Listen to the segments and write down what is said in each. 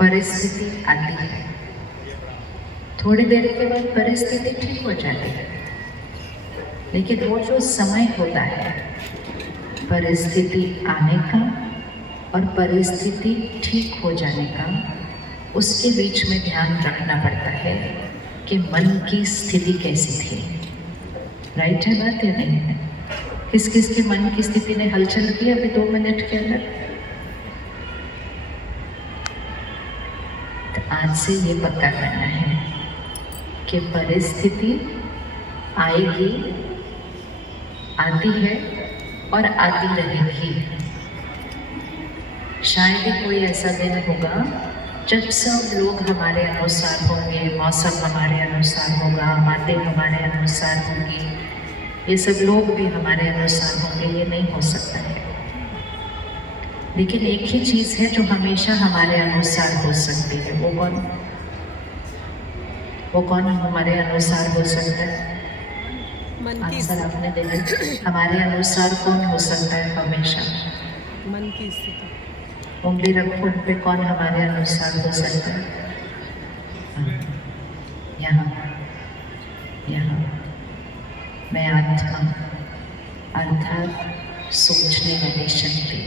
परिस्थिति आती है, थोड़ी देर के बाद परिस्थिति ठीक हो जाती है, लेकिन वो जो समय होता है परिस्थिति आने का और परिस्थिति ठीक हो जाने का, उसके बीच में ध्यान रखना पड़ता है कि मन की स्थिति कैसी थी। राइट है बात या नहीं है? किस किस के मन की स्थिति ने हलचल की अभी 2 मिनट के अंदर? तो आज से ये पक्का करना है कि परिस्थिति आएगी, आती है और आती रहेगी। शायद ही कोई ऐसा दिन होगा जब सब लोग हमारे अनुसार होंगे, मौसम हमारे अनुसार होगा, बातें हमारे अनुसार होंगी, ये सब लोग भी हमारे अनुसार होंगे, ये नहीं हो सकता है। लेकिन एक ही चीज़ है जो हमेशा हमारे अनुसार हो सकती है। वो कौन हमारे अनुसार हो सकता है? आंसर आपने देखा, हमारे अनुसार कौन हो सकता है हमेशा? मन की स्थिति। उंगली रखो उन पे, कौन हमारे अनुसार हो सकता है? यहाँ मैं आत्मा अर्थात सोचने वाली शक्ति,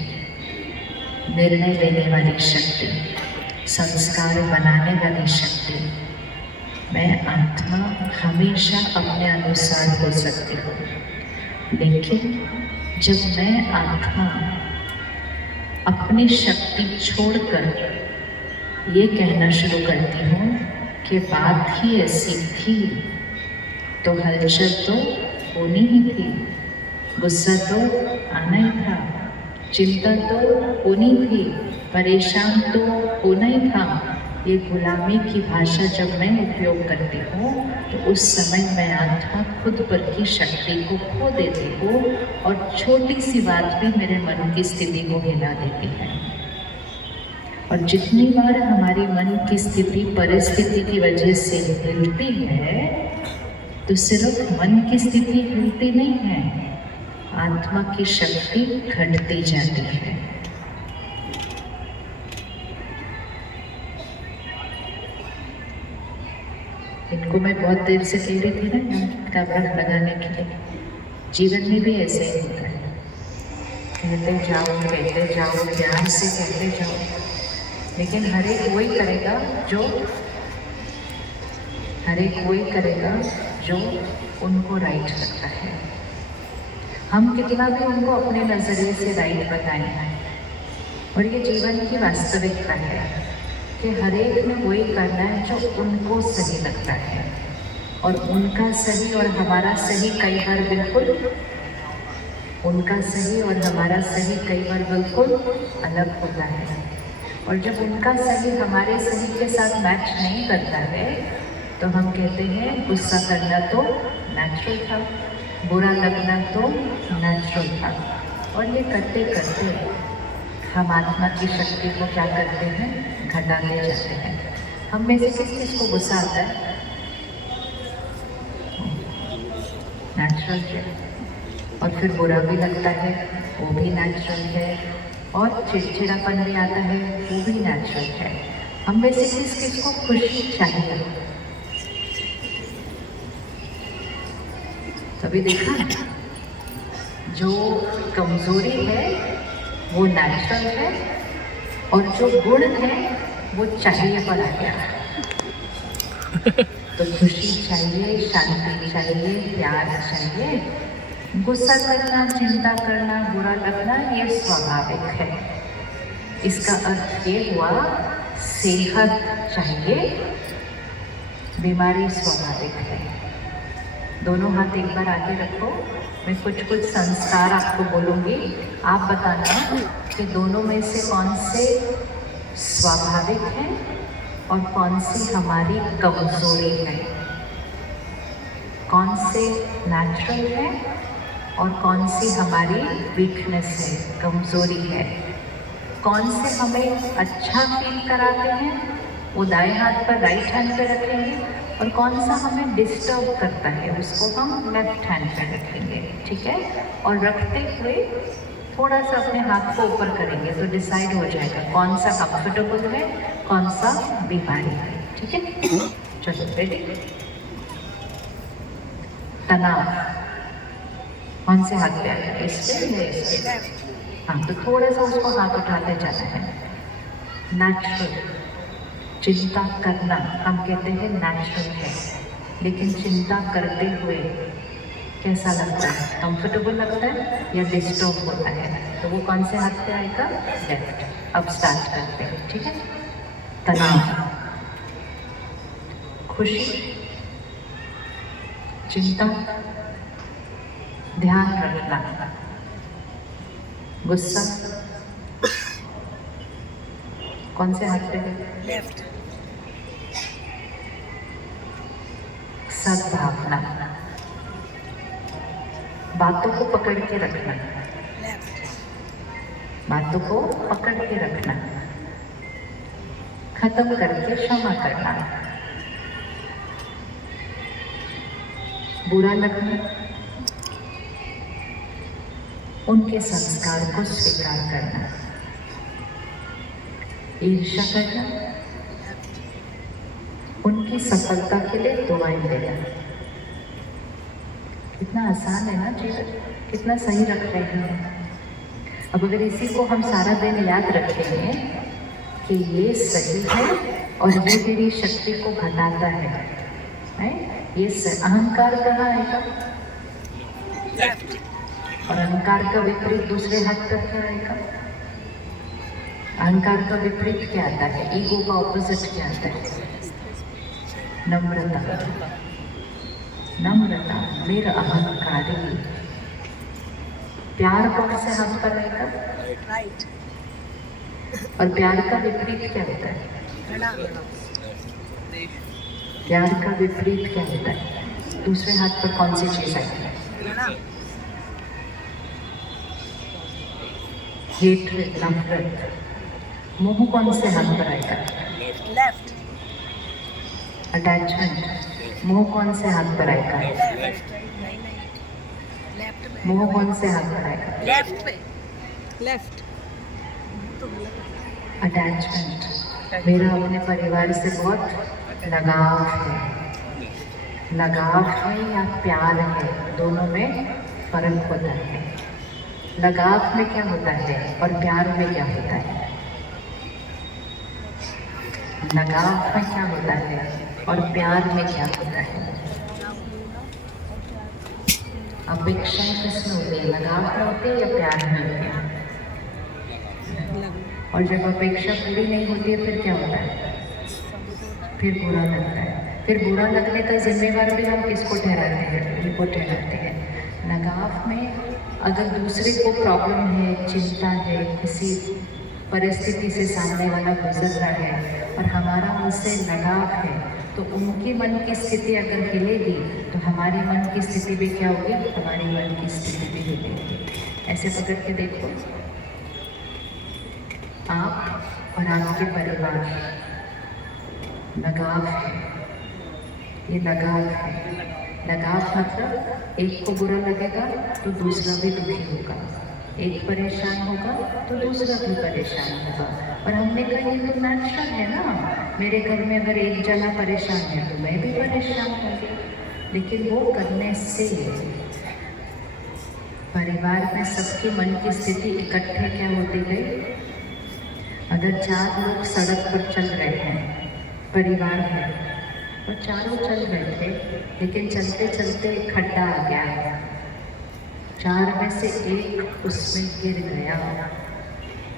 निर्णय लेने वाली शक्ति, संस्कार बनाने वाली शक्ति, मैं आत्मा हमेशा अपने अनुसार हो सकती हूँ। लेकिन जब मैं आत्मा अपनी शक्ति छोड़कर ये कहना शुरू करती हूँ कि बात ही ऐसी थी, तो हलचल तो होनी ही थी, गुस्सा तो आना ही था, चिंता तो होनी थी, परेशान तो होना ही था। ये गुलामी की भाषा जब मैं उपयोग करती हूँ तो उस समय मैं आत्मा खुद पर की शक्ति को खो देती हूँ और छोटी सी बात भी मेरे मन की स्थिति को हिला देती है। और जितनी बार हमारी मन की स्थिति परिस्थिति की वजह से हिलती है, तो सिर्फ मन की स्थिति हिलती नहीं है, आत्मा की शक्ति घटती जाती है। इनको मैं बहुत देर से कह रही थी ना कैमरा लगाने के लिए। जीवन में भी ऐसे ही होता है, कहते जाओ ध्यान से कहते जाओ, लेकिन हर एक वही करेगा जो उनको राइट लगता है। हम कितना भी उनको अपने नज़रिए से राइट बताएं, और ये जीवन की वास्तविकता है कि हर एक में वही करना है जो उनको सही लगता है, और उनका सही और हमारा सही कई बार बिल्कुल अलग होता है। और जब उनका सही हमारे सही के साथ मैच नहीं करता है तो हम कहते हैं गुस्सा करना तो नेचुरल था, बुरा लगना तो नेचुरल था। और ये करते करते हम आत्मा की शक्ति को क्या करते हैं, घटाते जाते हैं। हम में से किस को गुस्सा आता है? नेचुरल है। और फिर बुरा भी लगता है, वो भी नेचुरल है। और चिड़चिड़ापन भी आता है, वो भी नेचुरल है। हम में से किस को खुशी चाहिए? कभी देखा जो कमजोरी है वो नेचुरल है, और जो गुण है वो चाहिए पर आ गया। तो खुशी चाहिए, शांति चाहिए, प्यार चाहिए। गुस्सा करना, चिंता करना, बुरा लगना ये स्वाभाविक है। इसका अर्थ ये हुआ सेहत चाहिए, बीमारी स्वाभाविक है। दोनों हाथ एक बार आगे रखो। मैं कुछ संस्कार आपको बोलूँगी, आप बताना कि दोनों में से कौन से स्वाभाविक है और कौन सी हमारी कमजोरी है, कौन से नेचुरल है और कौन सी हमारी वीकनेस है, कमजोरी है। कौन से हमें अच्छा फील कराते हैं वो दाएं हाथ पर राइट हैंड पे रखेंगे, और कौन सा हमें डिस्टर्ब करता है उसको हम लेफ्ट हैंड पे रखेंगे, ठीक है? और रखते हुए थोड़ा सा अपने हाथ को ऊपर करेंगे तो डिसाइड हो जाएगा कौन सा कंफर्टेबल है, कौन सा बीमारी है। ठीक है, चलो रेडी। तनाव कौन से हाथ पे आएगा, इस पे या इस पे? हाँ, तो थोड़ा सा उसको हाथ उठाते जाना है। नेचुरल चिंता करना हम कहते हैं नेचुरल है, लेकिन चिंता करते हुए कैसा लगता है, कंफर्टेबल लगता है या डिस्टर्ब होता है? तो वो कौन से हाथ पे आएगा, लेफ्ट। अब स्टार्ट करते हैं, ठीक है। तनाव, खुशी, चिंता, ध्यान रखना, गुस्सा, कौन से हाथ पे, लेफ्ट। सद्भावना, बातों को पकड़ के रखना, लेफ्ट। बातों को पकड़ के रखना, खत्म करके क्षमा करना, बुरा लगना, उनके संस्कार को स्वीकार करना, ईर्ष्या करना, उनकी सफलता के लिए दुआएं देना। कितना आसान है ना जीवन, कितना सही रख रहे हैं। अब अगर इसी को हम सारा दिन याद रखेंगे कि ये सही है और ये मेरी शक्ति को घटाता है? ये अहंकार कहाँ आएगा, और अहंकार का विपरीत दूसरे हाथ पर क्या आएगा? अहंकार का विपरीत क्या आता है, ईगो का ऑपोजिट क्या आता है? नम्रता, नम्रता, निरअहंकारी। प्यार कौन से हाथ पर आएगा, राइट। और प्यार का विपरीत क्या होता है? प्यार का विपरीत क्या होता है? दूसरे हाथ पर कौन सी चीज आएगी? हेट्रेड, नफरत। मोह कौन से हाथ पर आएगा? लेफ्ट। अटैचमेंट, मोह कौन से हाथ पर आएगा? लेफ्ट। मोह कौन से हाथ पर आएगा? लेफ्ट पे। लेफ्ट। अटैचमेंट, मेरा अपने परिवार से बहुत लगाव है। लगाव है या प्यार है, दोनों में फर्क होता है। लगाव में क्या होता है और प्यार में क्या होता है? लगाव में क्या होता है और प्यार में क्या होता है? अपेक्षाएं किसमें होती है, लगाव में होती है या प्यार में होती है? और जब अपेक्षा पूरी नहीं होती है फिर क्या होता है? फिर बुरा लगता है। फिर बुरा लगने का जिम्मेवार भी हम किसको ठहराते हैं? उनको ठहराते हैं। लगाव में अगर दूसरे को प्रॉब्लम है, चिंता है, किसी परिस्थिति से सामने वाला गुजर रहा है और हमारा उनसे लगाव है, तो उनकी मन की स्थिति अगर हिलेगी तो हमारी मन की स्थिति भी क्या होगी? हमारी मन की स्थिति भी हिलेगी। ऐसे पकड़ के देखो, आप और आपके परिवार, लगाव है, ये लगाव है। लगाव मतलब एक को बुरा लगेगा तो दूसरा भी दुखी होगा, एक परेशान होगा तो दूसरा भी परेशान होगा। और हमने कहा ये तो नेचुरल है ना, मेरे घर में अगर एक जना परेशान है तो मैं भी परेशान होंगी। लेकिन वो करने से परिवार में सबकी मन की स्थिति इकट्ठे क्या होती गई? अगर 4 लोग सड़क पर चल रहे हैं, परिवार है, और चारों चल रहे थे, लेकिन चलते चलते एक खड्डा आ गया, 4 में से एक उसमें गिर गया,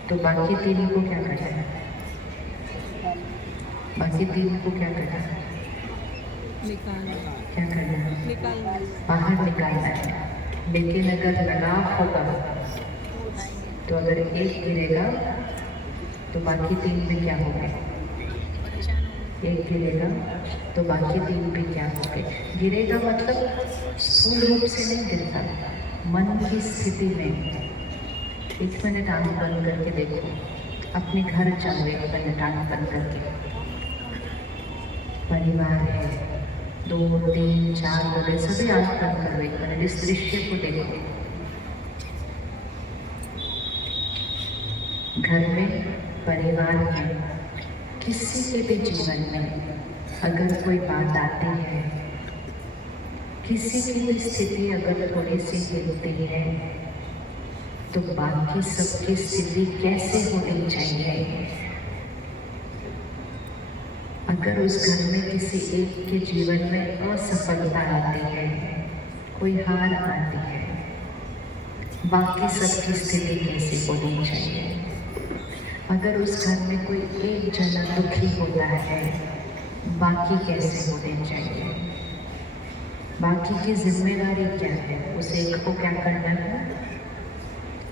तो बाकी 3 को क्या करना? बाकी 3 को क्या करना? निकालना। क्या करना? निकालना। बाहर निकालना है। लेकिन अगर लगाव होगा तो अगर एक गिरेगा तो बाकी 3 भी क्या होंगे? एक गिरेगा तो बाकी 3 भी क्या होंगे? गिरेगा मतलब स्थूल रूप से नहीं गिरता, मन की स्थिति में। 1 मिनट आंख बंद करके देखो, अपने घर चलो 1 मिनट आंख बंद करके। परिवार है, 2, 3, 4 लोग, सभी आंख बंद करो 1 मिनट, इस दृश्य को देखो। घर में, परिवार में, किसी के भी जीवन में अगर कोई बात आती है, किसी की भी स्थिति अगर थोड़ी सी हिलती है, तो बाकी सबकी स्थिति कैसे होनी चाहिए? अगर उस घर में किसी एक के जीवन में असफलता आती है, कोई हार आती है, बाकी सबकी स्थिति कैसी होनी चाहिए? अगर उस घर में कोई एक जना दुखी होता है, बाकी कैसे होने चाहिए? बाकी की जिम्मेदारी क्या है? उस एक को क्या करना है?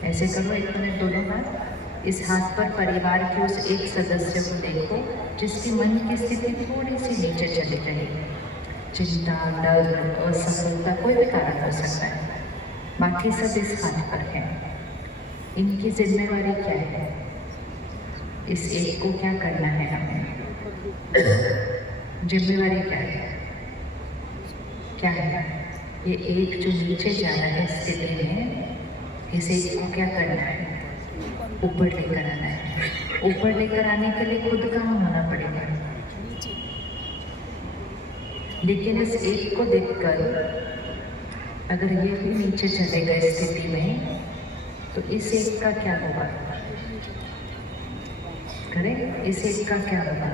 ऐसे करो, एक मिनट दोनों हाथ, इस हाथ पर परिवार के उस एक सदस्य को देखो जिसकी मन की स्थिति थोड़ी सी नीचे चली गई। चिंता, डर, असफलता, कोई भी कारण हो सकता है, बाकी सब इस हाथ पर है। इनकी जिम्मेवारी क्या है? इस एक को क्या करना है हमें? जिम्मेवारी क्या है? क्या है? ये एक जो नीचे जा रहा है स्थिति में, इस एक को क्या करना है? ऊपर लेकर आना है। ऊपर लेकर आने के लिए खुद काम होना पड़ेगा। लेकिन इस एक को देखकर अगर ये भी नीचे चले गए स्थिति में, तो इस एक का क्या होगा? करें, इस एक का क्या होगा?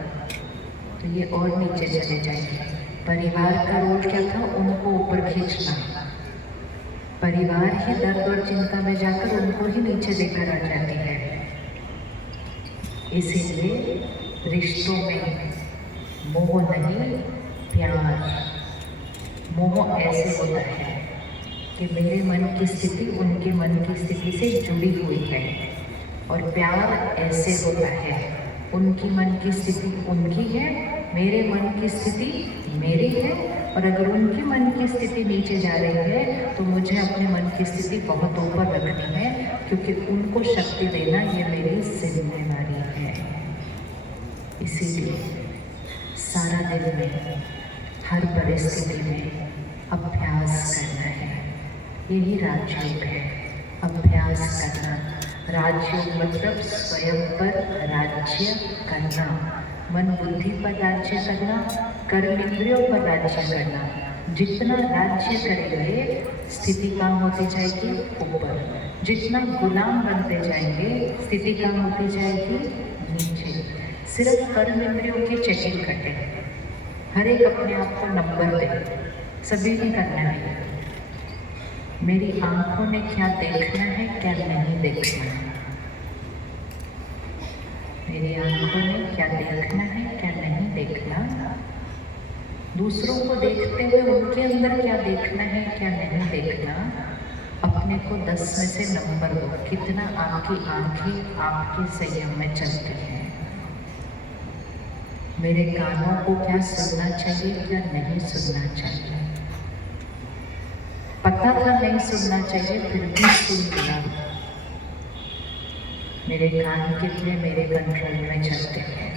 तो ये और नीचे चले जाएंगे। परिवार का रोल क्या था? उनको ऊपर खींचना। परिवार ही दर्द और चिंता में जाकर उनको ही नीचे लेकर आ जाती है। इसीलिए रिश्तों में मोह नहीं, प्यार। मोह ऐसे होता है कि मेरे मन की स्थिति उनके मन की स्थिति से जुड़ी हुई है, और प्यार ऐसे होता है उनकी मन की स्थिति उनकी है, मेरे मन की स्थिति मेरी है, और अगर उनकी मन की स्थिति नीचे जा रही है तो मुझे अपने मन की स्थिति बहुत ऊपर रखनी है, क्योंकि उनको शक्ति देना ये मेरी जिम्मेदारी है। इसीलिए सारा दिन में, हर परिस्थिति में अभ्यास करना है। यही राजयोग है, अभ्यास करना। राजयोग मतलब स्वयं पर राज्य करना, मन बुद्धि पर राज्य करना, कर्म इंद्रियों पर राज्य करना। जितना राज्य करेंगे स्थिति कहाँ होती जाएगी? ऊपर। जितना गुलाम बनते जाएंगे स्थिति कहाँ होती जाएगी? नीचे। सिर्फ कर्म इंद्रियों की चेकिंग करते हैं, हर एक अपने आप को नंबर दे, सभी ने करना है। मेरी आंखों ने क्या देखना है, क्या नहीं देखना है? मेरी आंखों ने क्या देखना है, क्या नहीं देखना? दूसरों को देखते हुए उनके अंदर क्या देखना है, क्या नहीं देखना? अपने को 10 में से नंबर दो, कितना आपकी आंखें आपके संयम में चलती हैं। मेरे कानों को क्या सुनना चाहिए, क्या नहीं सुनना चाहिए? पता था नहीं सुनना चाहिए, फिर भी सुन लिया। मेरे कान कितने मेरे कंट्रोल में चलते हैं?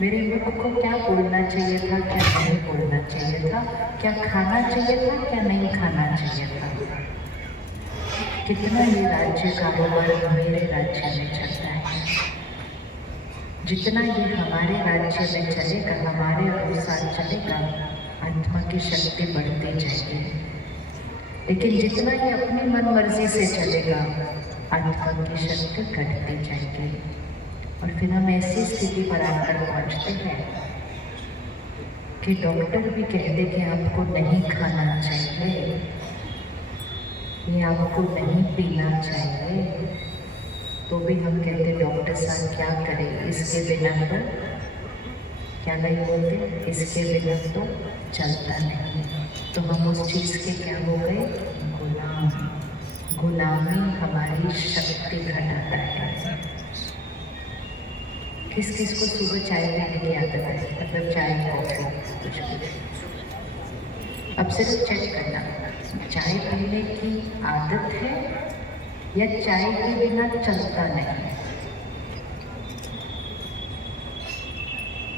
मेरे मुख को क्या बोलना चाहिए था, क्या नहीं बोलना चाहिए था? क्या खाना चाहिए था, क्या नहीं खाना चाहिए था? कितना ये राज्य कारोबार मेरे राज्य में चलता है। जितना ये हमारे राज्य में चलेगा, हमारे अनुसार चलेगा, आत्मा की शक्ति बढ़ती जाएगी। लेकिन जितना ये अपनी मन मर्जी से चलेगा, आत्मा की शक्ति घटती जाएगी। और फिर हम ऐसी स्थिति पर आकर पहुंचते हैं कि डॉक्टर भी कहते कि आपको नहीं खाना चाहिए, ये आपको नहीं पीना चाहिए, तो भी हम कहते डॉक्टर साहब क्या करें, इसके बिना तो क्या नहीं बोलते, इसके बिना तो चलता नहीं। तो हम उस चीज़ के क्या हो गए? गुलाम। गुलामी हमारी शक्ति घटाता है। किस किस को सुबह चाय पीने की आदत है? मतलब चाय कॉफी कुछ भी। अब सिर्फ चेक करना, चाय पीने की आदत है या चाय के बिना चलता नहीं?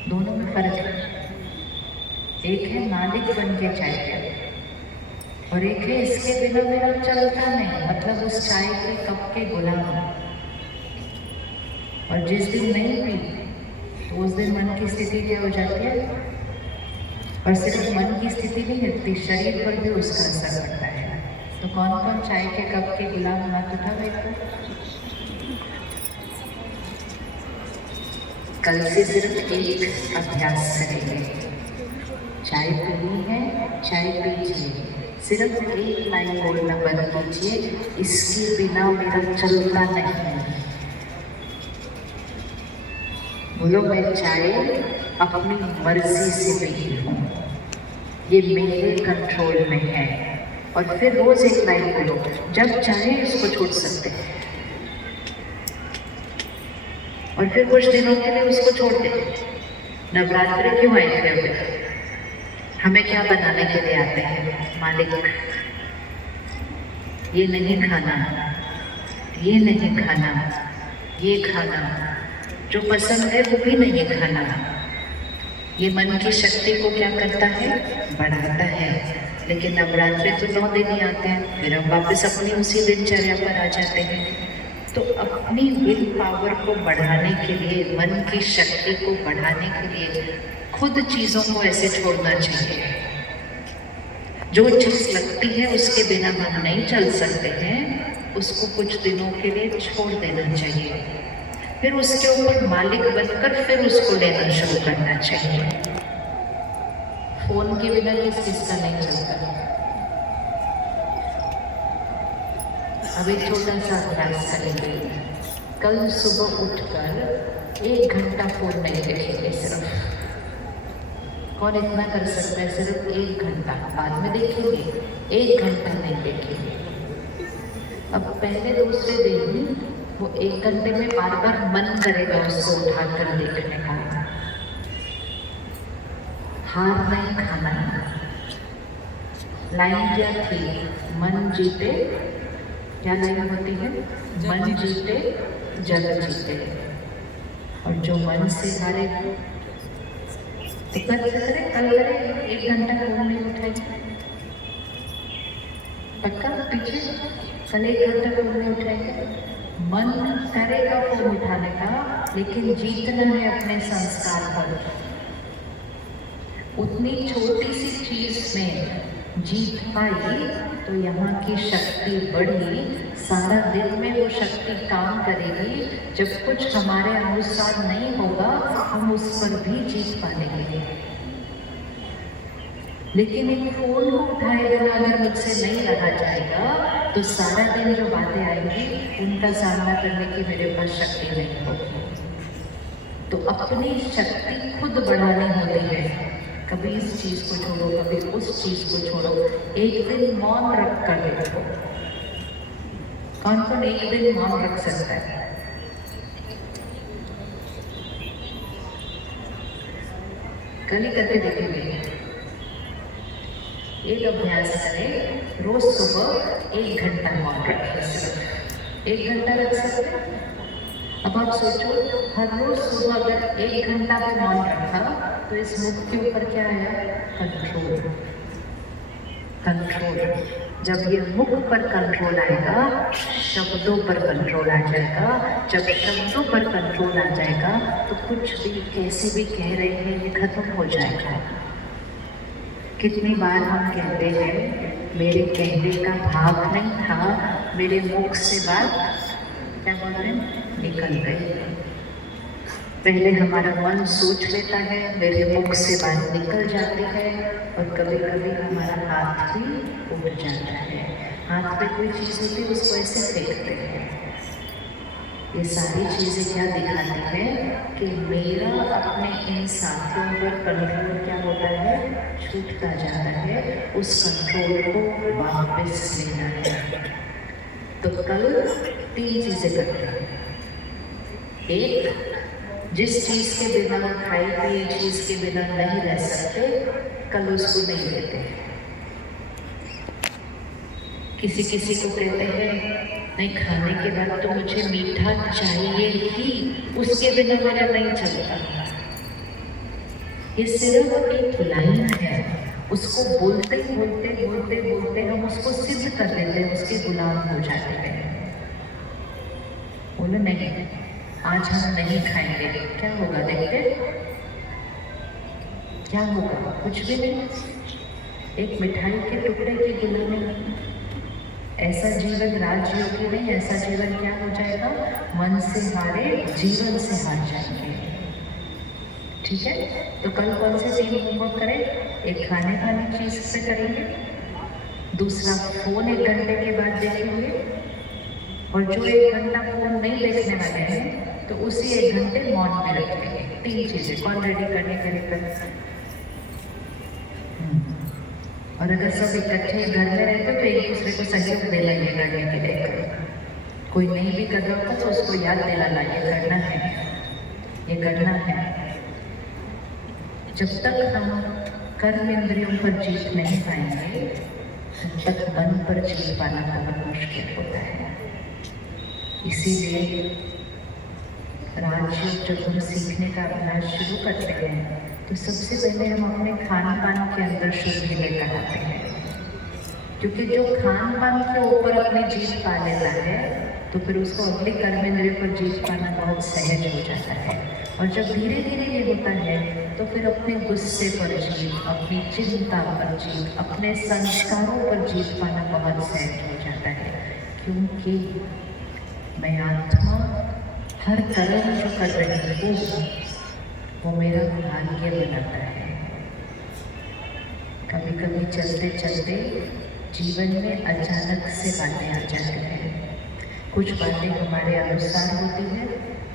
दोनों में फर्क है। एक है मालिक बन के चाय पिया, और एक है इसके बिना मेरा चलता नहीं, मतलब उस चाय के कप के गुलाम। और जिस दिन नहीं पी तो उस दिन मन की स्थिति क्या हो जाती है। और सिर्फ मन की स्थिति नहीं हटती, शरीर पर भी उसका असर पड़ता है। तो कौन कौन चाय के कप के गुलाम हाथ उठाओ एक बार। कल से सिर्फ एक अभ्यास करेंगे, चाय पीनी है, चाय पीजिए, सिर्फ एक लाइन बोलना बंद कीजिए, इसके बिना मेरा चलता नहीं है। बोलो मैं चाय अपनी मर्जी से पीती हूँ, ये मेरे कंट्रोल में है। और फिर रोज एक लाइन बोलो, जब चाहे इसको छोड़ सकते हैं। और फिर कुछ दिनों के लिए उसको छोड़ दे। नवरात्रि क्यों आए थे अभी? हमें क्या बनाने के लिए आते हैं? मालिक ये नहीं खाना, ये नहीं खाना, ये खाना, जो पसंद है वो भी नहीं खाना। ये मन की शक्ति को क्या करता है? बढ़ाता है। लेकिन नवरात्रि तो 9 दिन ही आते हैं, फिर हम वापस अपनी उसी दिनचर्या पर आ जाते हैं। तो अपनी विल पावर को बढ़ाने के लिए, मन की शक्ति को बढ़ाने के लिए खुद चीज़ों को ऐसे छोड़ना चाहिए। जो चीज़ लगती है उसके बिना हम नहीं चल सकते हैं, उसको कुछ दिनों के लिए छोड़ देना चाहिए। फिर उसके ऊपर मालिक बनकर फिर उसको लेना शुरू करना चाहिए। फोन के बिना किस चीज़ का नहीं चलता। अब एक छोटा सा अभ्यास करेंगे। कल सुबह उठकर 1 घंटा फोन नहीं देखेंगे सिर्फ। कौन इतना कर सकता है? सिर्फ 1 घंटा, बाद में देखेंगे, 1 घंटा नहीं देखेंगे। अब पहले दूसरे दिन वो 1 घंटे में बार बार मन करेगा उसको उठाकर देखने का। हार नहीं खाना। लाइन क्या थी? मन जीते, क्या लाइन होती है? मन जीते जग जीते। और जो मन से हारे तो कल करे 1 घंटा फोन नहीं उठाएगा। पक्का पीछे कल 1 घंटा फोन नहीं उठाएगा। मन करेगा फोन उठाने का, लेकिन जीतना है अपने संस्कार पर। उतनी छोटी सी चीज में जीत पाई तो यहाँ की शक्ति बढ़ी। सारा दिन में वो शक्ति काम करेगी। जब कुछ हमारे अनुसार नहीं होगा हम उस पर भी जीत पाएंगे। लेकिन एक फोन को उठाए बिना अगर मुझसे नहीं रहा जाएगा तो सारा दिन जो बातें आएंगी उनका सामना करने की मेरे पास शक्ति नहीं होगी। तो अपनी शक्ति खुद बढ़ानी होती है। कभी इस चीज को छोड़ो, कभी उस चीज को छोड़ो। एक दिन मौन रख कर देखो। कौन एक दिन मौन रख सकता है? कल ही करके देखेंगे। एक अभ्यास करें, रोज सुबह 1 घंटा मौन रखें। सिर्फ 1 घंटा रख सकते हैं। अब आप सोचो, हर रोज सुबह अगर 1 घंटा भी मौन रखा तो इस मुख के ऊपर क्या है? कंट्रोल। कंट्रोल। जब ये मुख पर कंट्रोल आएगा, शब्दों पर कंट्रोल आ जाएगा। जब शब्दों पर कंट्रोल आ जाएगा तो कुछ भी कैसे भी कह रहे हैं ये खत्म हो जाएगा। कितनी बार हम कहते हैं मेरे कहने का भाव नहीं था, मेरे मुख से बात क्या बोलते हैं निकल गई। पहले हमारा मन सोच लेता है, मेरे मुख से बात निकल जाती है। और कभी कभी हमारा हाथ भी उठ जाता है। हाथ पे कोई चीज़ होती है उसको ऐसे फेंकते हैं। ये सारी चीज़ें क्या दिखाती है कि मेरा अपने इन साथियों पर कंट्रोल क्या होता है? छूटता जाता है। उस कंट्रोल को वापस लेना है। तो कल 3 चीज़ें करते हैं। एक, जिस चीज़ के बिना खाई पिए चीज़ के बिना नहीं रह सकते, कल उसको नहीं लेते। किसी किसी को कहते हैं नहीं खाने के बाद तो मुझे मीठा चाहिए ही, उसके बिना मेरा नहीं चलता। ये सिर्फ एक लाइन है। उसको बोलते बोलते बोलते बोलते हम उसको सिद्ध कर देते हैं, उसके गुलाम हो जाते हैं। बोलो नहीं, आज हम नहीं खाएंगे, क्या होगा देखते? क्या होगा? कुछ भी नहीं, एक मिठाई के टुकड़े की गुलामी। ऐसा जीवन राजयोगी नहीं, ऐसा जीवन क्या हो जाएगा? मन से हारे, जीवन से हार जाएंगे। ठीक है, तो कल कौन से 3 होमवर्क करें? एक खाने खाने चीज पे करेंगे, दूसरा फोन 1 घंटे के बाद देखेंगे, और जो 1 घंटा फोन नहीं देखने वाले हैं तो उसी 1 घंटे मौन में रखेंगे। 3 चीजें कौन रेडी करने के लिए कर। और अगर सब इकट्ठे घर में रहते तो एक दूसरे को सहयोग दे लेंगे करने के लिए। कोई नहीं भी कर रहा होता तो उसको याद दिलाना, ये करना है, ये करना है। जब तक हम कर्म इंद्रियों पर जीत नहीं पाएंगे तब तक मन पर जीत पाना बहुत मुश्किल होता है। इसीलिए राजयोग जब हम सीखने का अभ्यास शुरू करते हैं तो सबसे पहले हम अपने खान पान के अंदर शुद्धि लेकर आते हैं, क्योंकि जो खान पान के ऊपर अपनी जीत पा लेता है तो फिर उसको अगले कर्म इंद्रियों पर जीत पाना बहुत सहज हो जाता है। और जब धीरे धीरे ये होता है तो फिर अपने गुस्से पर जीत, अपनी चिंता पर जीत, अपने संस्कारों पर जीत पाना बहुत सहज हो जाता है। क्योंकि मैं आत्मा हर कर्म जो कर रही हूँ वो मेरा भाग्य बनाता है। कभी कभी चलते चलते जीवन में अचानक से बातें आ जाती हैं। कुछ बातें हमारे अनुसार होती है,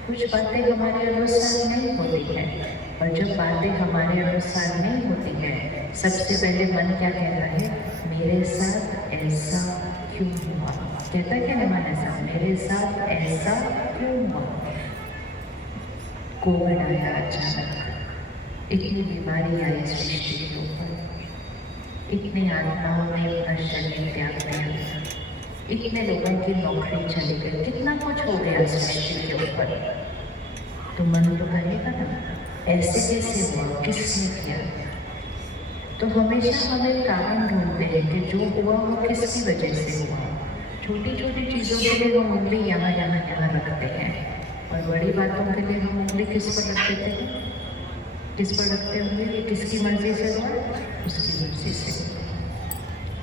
कुछ बातें हमारे अनुसार नहीं होती है। और जब बातें हमारे अनुसार नहीं होती है, सबसे पहले मन क्या कहता है? मेरे साथ ऐसा क्यों हुआ? कहता क्या है मन ऐसा? मेरे साथ ऐसा क्यों हुआ? कोविड आया अचानक, इतनी बीमारी आई सृष्टि के ऊपर, इतने आत्माओं ने अपना शरीर त्याग दिया, इतने लोगों की नौकरी चली गई, कितना कुछ हो गया सृष्टि के ऊपर। तो मन तो कहेगा ना, ऐसे कैसे हुआ, किसने किया? तो हमेशा हम एक कारण ढूंढते हैं कि जो हुआ वो किसकी वजह से हुआ। छोटी छोटी चीज़ों के लिए हम उंगली यहाँ यहाँ यहाँ रखते हैं, और बड़ी बातों के लिए हम उंगली किस पर रख देते हैं? किस पर रखते होंगे? ये किसकी मर्जी से हुआ? उसकी मर्जी से।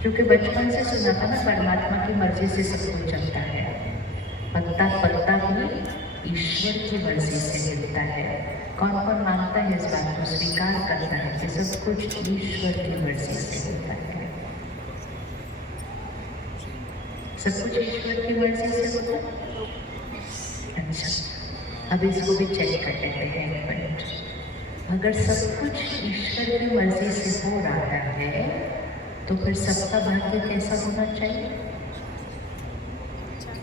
क्योंकि बचपन से सुना था ना, परमात्मा की मर्जी से सब कुछ चलता है। पत्ता पत्ता भी ईश्वर की मर्जी से मिलता है। कौन कौन मानता है इस बात को, स्वीकार करता है कि सब कुछ ईश्वर की मर्जी से होता है? सब कुछ ईश्वर की मर्जी से होता है। अच्छा, अब इसको भी चेक कर लेते हैं एक मिनट। अगर सब कुछ ईश्वर की मर्जी से हो रहा है तो फिर सबका भाग्य कैसा होना चाहिए?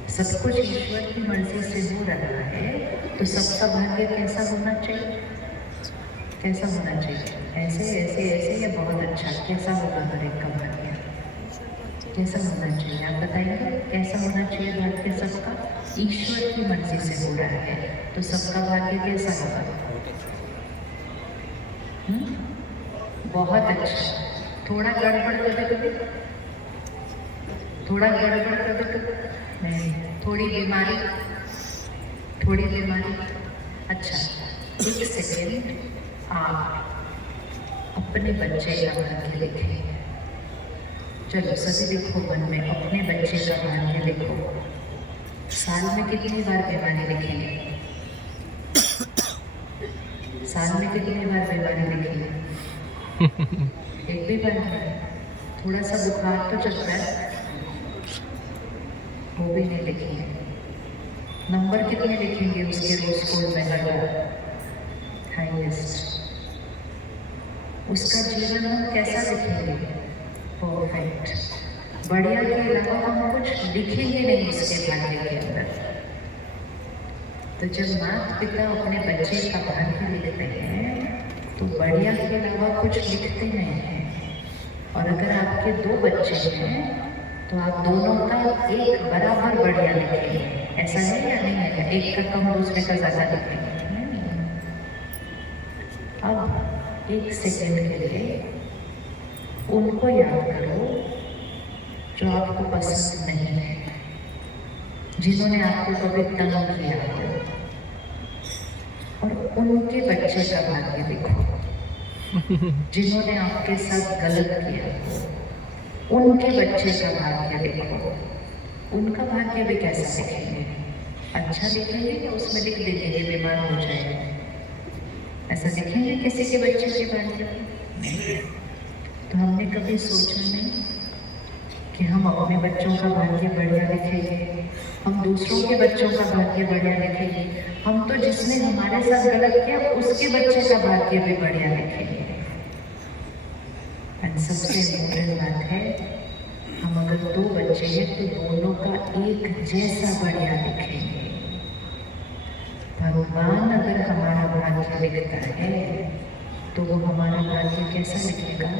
सब कुछ ईश्वर की मर्जी से हो रहा है तो सबका भाग्य कैसा होना चाहिए? कैसा होना चाहिए? ऐसे ऐसे ऐसे या बहुत अच्छा? कैसा होगा हर एक का भाग्य? कैसा होना चाहिए? आप बताइए, कैसा होना चाहिए भाग्य सबका? ईश्वर की मर्जी से हो रहा है तो सबका भाग्य कैसा होगा? बहुत अच्छा। थोड़ा गड़बड़ कर दे, थोड़ा गड़बड़ कर दे, नहीं, थोड़ी बीमारी, थोड़ी बीमारी। अच्छा, 1 सेकेंड आप अपने बच्चे का भाग्य लिखें। चलो सभी लिखो मन में, अपने बच्चे का भाग्य लिखो। साल में कितनी बार बीमारी लिखेंगे? साल में कितनी बार बीमारी लिखेंगे? एक भी बार नहीं। थोड़ा सा बुखार तो चलता है, वो भी नहीं लिखेंगे। नंबर कितने लिखेंगे उसके रोज स्कूल में हर बार? हाईएस्ट। उसका जीवन हम कैसा लिखेंगे? परफेक्ट। बढ़िया के अलावा हम कुछ लिखेंगे नहीं उसके भाग्य के अंदर। तो जब माता पिता अपने बच्चे का भाग्य लिखते हैं तो बढ़िया के अलावा कुछ लिखते नहीं हैं। और अगर आपके 2 बच्चे हैं तो आप दोनों का एक बराबर बढ़िया लिखेंगे। ऐसा है या नहीं है? एक का कम दूसरे का ज़्यादा लिखेंगे? अब 1 सेकेंड के लिए उनको याद करो जो आपको पसंद नहीं है, जिन्होंने आपको कभी तंग किया हो, उनके बच्चे का भाग्य देखो, जिन्होंने आपके साथ गलत किया, उनके बच्चे का भाग्य देखो, उनका भाग्य भी कैसा दिखेंगे? अच्छा दिखेंगे या उसमें लिख देंगे कि बीमार हो जाएगा? ऐसा दिखेंगे किसी के बच्चे के भाग्य? तो हमने कभी सोचा नहीं कि हम अपने बच्चों का भाग्य बढ़िया लिखेंगे, हम दूसरों के बच्चों का भाग्य बढ़िया लिखेंगे, हम तो जिसने हमारे साथ गलत किया उसके बच्चे का भाग्य भी बढ़िया लिखेंगे। और सबसे इम्पोर्टेंट बात है, हम अगर 2 बच्चे हैं तो दोनों का एक जैसा बढ़िया लिखेंगे। भगवान अगर हमारा भाग्य लिखता है तो वो हमारा भाग्य कैसा लिखेगा?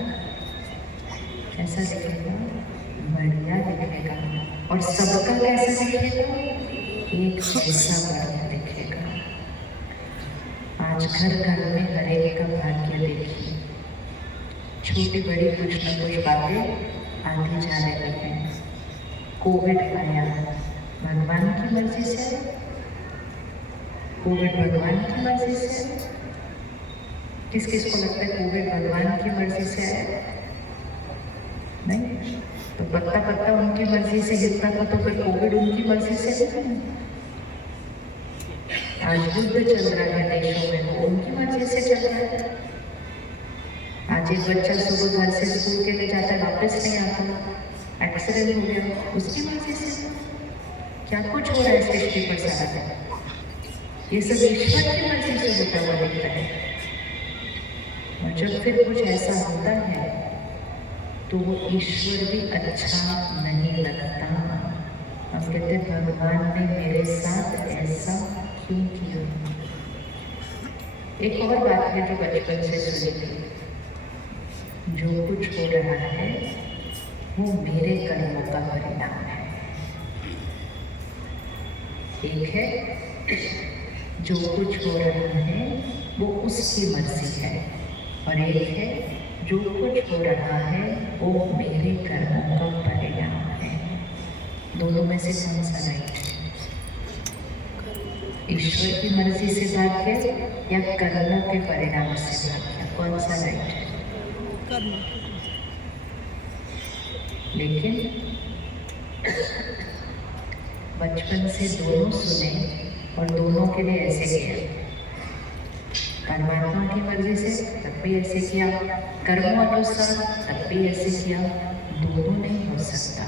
कैसा लिखेगा? बढ़िया लिखेगा। और सबका कैसा लिखेगा? एक जैसा बढ़िया लिखेगा। आज घर घर में हर एक का भाग्य देखिए, छोटी बड़ी कुछ न कुछ बातें आती जा रही हैं। कोविड आया, भगवान की मर्जी से। कोविड भगवान की मर्जी से। किस किस को लगता है कोविड भगवान की मर्जी से आया? नहीं, तो पत्ता पत्ता उनकी मर्जी से गिरता था तो फिर कोविड उनकी मर्जी से नहीं। आज युद्ध चल रहा है देशों में, वो उनकी मर्जी से चल रहा है। आज एक बच्चा सुबह घर से स्कूल के लिए जाता है, वापस नहीं आता, एक्सीडेंट हो गया, उसकी मर्जी से। क्या कुछ हो रहा है सृष्टि पर सारा, ये सब ईश्वर की मर्जी से होता हुआ दिखता है। और जब फिर कुछ ऐसा होता है तो वो ईश्वर भी अच्छा नहीं लगता। हम कहते हैं भगवान ने मेरे साथ ऐसा क्यों किया? एक और बात है जो बचपन से सुनी थी, जो कुछ हो रहा है वो मेरे कर्मों का परिणाम है। एक है जो कुछ हो रहा है वो उसकी मर्जी है, और एक है जो कुछ हो रहा है वो मेरे कर्मों का परिणाम है। दोनों में से कौन सा राइट है? ईश्वर की मर्जी से भाग्य या कर्मों के परिणाम से भाग्य, कौन सा राइट है? लेकिन बचपन से दोनों सुने और दोनों के लिए ऐसे किया। परमात्मा की मर्जी से तब भी ऐसे किया, कर्मों अनुसार तब भी ऐसे किया। दोनों नहीं हो सकता।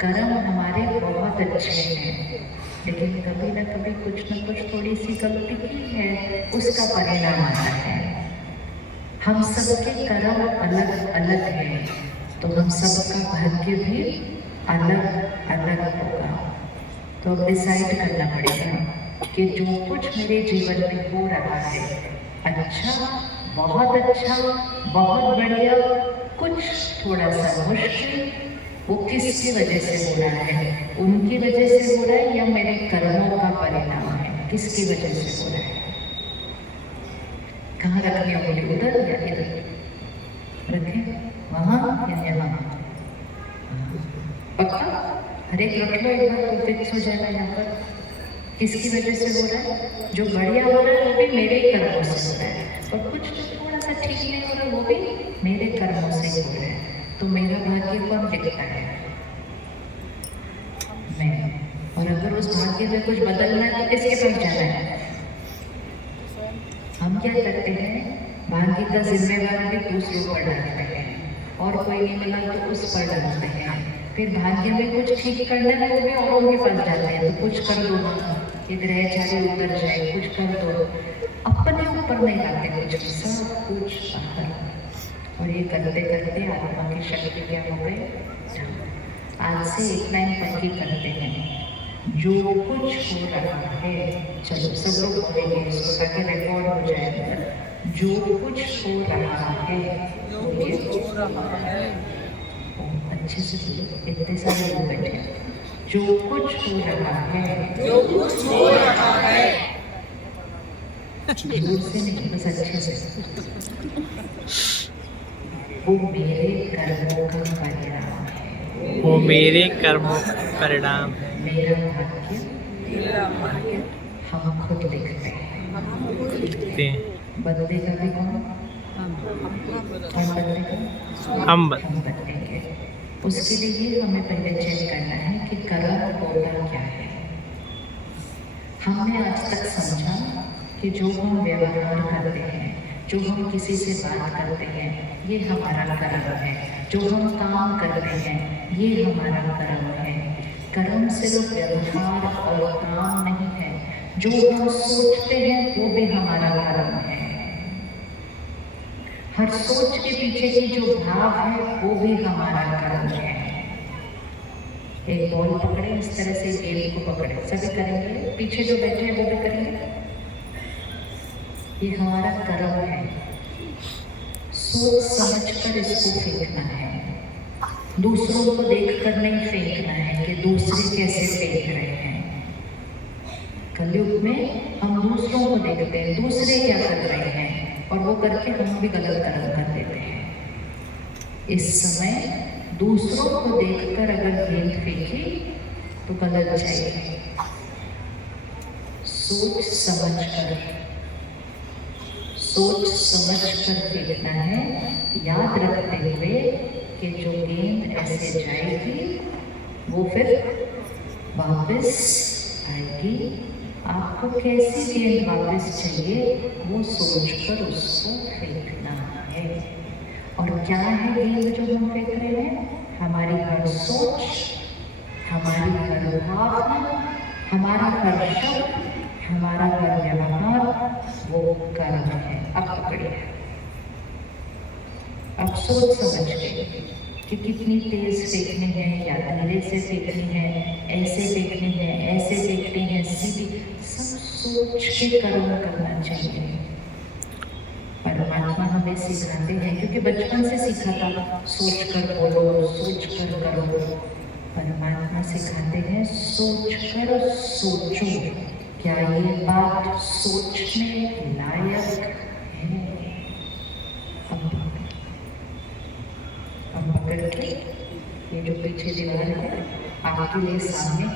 कर्म हमारे बहुत अच्छे हैं, लेकिन कभी ना कभी कुछ न कुछ थोड़ी सी गलती की है, उसका परिणाम आता है। हम सबके कर्म अलग अलग हैं, तो हम सबका भाग्य भी अलग अलग होगा। तो अब डिसाइड करना पड़ेगा कि जो कुछ मेरे जीवन में हो रहा है, अच्छा, बहुत अच्छा, बहुत बढ़िया, कुछ थोड़ा सा मुश्किल, वो किसकी वजह से हो रहा है? उनकी वजह से हो रहा है या मेरे कर्मों का परिणाम है? किसकी वजह से हो रहा है? कहाँ रखनी होगी? उधर या इधर रखें? वहाँ या यहाँ? पक्का? हर एक रख लो एक बार, तो फिक्स हो जाएगा यहाँ पर। किसकी वजह से हो रहा है? जो बढ़िया हो रहा है वो भी मेरे कर्मों से हो रहा है, और कुछ थोड़ा सा ठीक नहीं हो रहा वो भी मेरे कर्मों से हो रहा है। तो मेरा भाग्य कौन लिखता है? मैं। और अगर उस भाग्य में कुछ बदलना है तो किसके पास जाना है? हम क्या करते हैं, भाग्य का जिम्मेवार भी दूसरों पर डालते हैं, और कोई नहीं मिला तो उस पर डालते हैं। फिर भाग्य में कुछ ठीक करना है वो भी औरों के पास जाते हैं, तो कुछ कर दो, ये ग्रह चाहे उतर जाए, कुछ कर दो। अपने ऊपर नहीं लाते कुछ, सब कुछ बाहर। और ये करते करते आत्मा की शक्ति क्या हो गई? आज से एक लाइन पक्की करते हैं, जो कुछ हो रहा है, चलो सब लोग बोलेंगे इसको ताकि रिकॉर्ड हो जाए। जो कुछ हो रहा है, अच्छे से बोलो, इतने सारे लोग बैठे। जो कुछ हो रहा है, जो कुछ हो रहा है, जोर से नहीं, बस अच्छे से, वो मेरे कर्मों का परिणाम है। वो मेरे कर्मों का परिणाम है। मेरा भाग्य हम खुद लिखते हैं। देखते हैं। बदलेगा भी कौन? कौन बदलेगा? हम हम बदलेंगे। उसके लिए हमें पहले चेक करना है कि कर्म होता क्या है। हमने आज तक समझा कि जो हम व्यवहार करते हैं, जो हम किसी से बात करते हैं, ये हमारा कर्म है। जो हम काम करते हैं, ये हमारा कर्म है। कर्म सिर्फ व्यवहार और काम नहीं है, जो हम सोचते हैं वो भी हमारा कर्म है। हर सोच के पीछे की जो भाव है वो भी हमारा कर्म है। एक बॉल पकड़े, इस तरह से गेंद को पकड़े, सभी करेंगे, पीछे जो बैठे हैं वो भी करेंगे। ये हमारा कर्म है। सोच समझकर इसको फेंकना है। दूसरों को देखकर नहीं फेंकना है कि दूसरे कैसे फेंक रहे हैं। कलयुग में हम दूसरों को देखते हैं, दूसरे क्या कर रहे हैं, और वो करके हम भी गलत कर्म कर देते हैं। इस समय दूसरों को देखकर अगर गेंद फेंकी तो गलत जाएगी। सोच समझ कर फेंकना है, याद रखते हुए कि जो गेंद ऐसे जाएगी वो फिर वापस आएगी। आपको कैसी गेंद वापस चाहिए वो सोचकर उसको फेंकना है। और क्या है गेंद जो हम फेंक रहे हैं? हमारी हर सोच, हमारी हर भावना, हमारा हर शब्द, हमारा हर व्यवहार वो कर्म है। अब पकड़िए, अब सोच समझ के कि कितनी तेज फेंकनी है या धीरे से फेंकनी है, ऐसे फेंकनी है, ऐसे फेंकनी है, सीधी, सब सोच के कर्म करना चाहिए। परमात्मा हमें सिखाते हैं, क्योंकि बचपन से सीखा था, सोच कर बोलो, सोच कर करो। परमात्मा सिखाते हैं सोच कर सोचो, क्या ये बात सोचने लायक है? हम पकड़ के ये जो पीछे दीवार है आपके लिए सामने,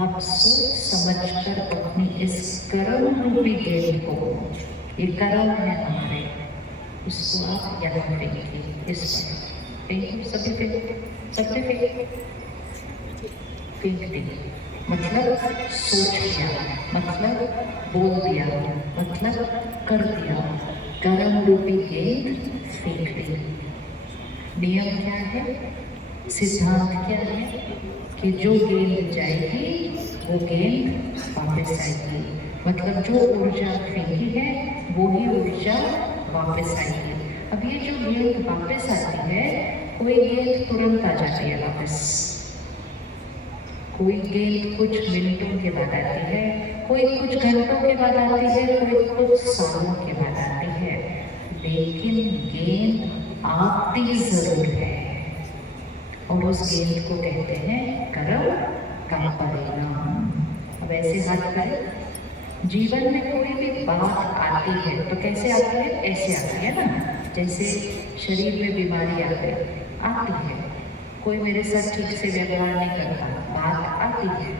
आप सोच समझकर अपनी इस कर्म रूपी गेंद को, ये कर्म है हमारे, उसको आप यहाँ फेंकिए। इस फेंकिए, सभी फेंक दिए। मतलब सोच दिया, मतलब बोल दिया, मतलब कर दिया। कर्म रूपी गेंद फेंक दी। नियम क्या है, सिद्धांत क्या है कि जो गेंद जाएगी वो गेंद वापस आएगी। मतलब जो ऊर्जा फेंकी है वो ही ऊर्जा वापस आएगी। अब ये जो गेंद वापस आती है, कोई गेंद तुरंत आ जाती है वापस, कोई गेंद कुछ मिनटों के बाद आती है, कोई कुछ घंटों के बाद आती है, कोई कुछ सालों के बाद आती है, लेकिन गेंद आती जरूर है। और उस गेंद को कहते हैं कर्म का परिणाम। अब ऐसे हाथ करें, जीवन में कोई भी बात आती है तो कैसे आती है? ऐसे आती है ना, जैसे शरीर में बीमारी आती है, कोई मेरे साथ ठीक से व्यवहार नहीं करता, बात आती है।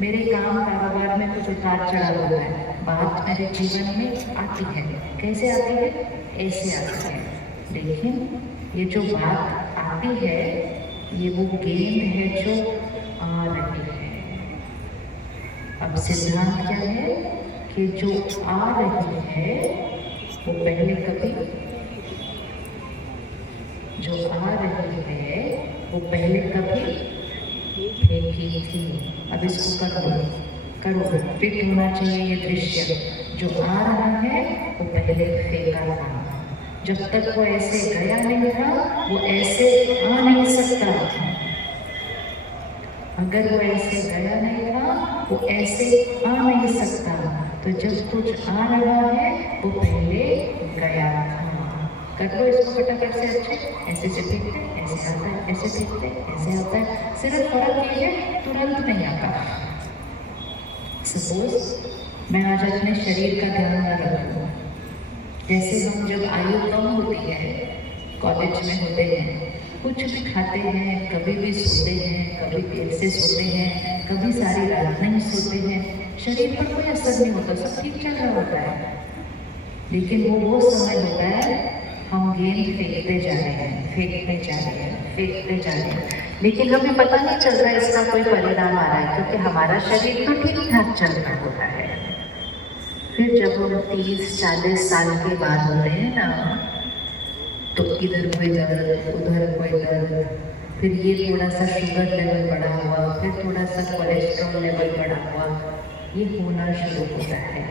मेरे काम कारोबार में कुछ उतार चढ़ाव होता है, बात मेरे जीवन में आती है। कैसे आती है? ऐसे आती है। लेकिन ये जो बात आती है, ये वो गेंद है जो आ रही है। अब सिद्धांत क्या है कि जो आ रही है वो पहले कभी, जो आ रही है वो पहले कभी फेंकी थी। अब इसको करो, फिट होना चाहिए ये दृश्य। जो आ रहा है वो पहले फेंका था। जब तक वो ऐसे गया नहीं था, वो ऐसे आ नहीं सकता। अगर वो ऐसे गया नहीं था, वो ऐसे आ नहीं सकता। तो जब कुछ आ रहा है वो पहले गया था। कर लो इसको फटाफट से अच्छे, ऐसे से फेंकते, ऐसे आता है, ऐसे फेंकते, ऐसे आता है। सिर्फ फर्क ये है, तुरंत नहीं आता। सपोज मैं आज अपने शरीर का ध्यान न रखूँ, जैसे हम जब आयु कम होती है, कॉलेज में होते हैं, कुछ भी खाते हैं, कभी भी सोते हैं, कभी देर से सोते हैं, कभी सारी रात नहीं सोते हैं, शरीर पर कोई असर नहीं होता, सब ठीक चल रहा होता है। लेकिन वो समय होता है हम गेंद फेंकते जा रहे हैं, फेंकते जा रहे हैं, फेंकते जा रहे हैं, लेकिन हमें पता नहीं चल रहा है इसका कोई परिणाम आ रहा है, क्योंकि हमारा शरीर तो ठीक ठाक चल रहा होता है। फिर जब हम 30-40 साल के बाद होते हैं ना, तो इधर कोई दर्द, उधर कोई दर्द, फिर ये थोड़ा सा शुगर लेवल बढ़ा हुआ, फिर थोड़ा सा कोलेस्ट्रॉल लेवल बढ़ा हुआ, ये होना शुरू होता है।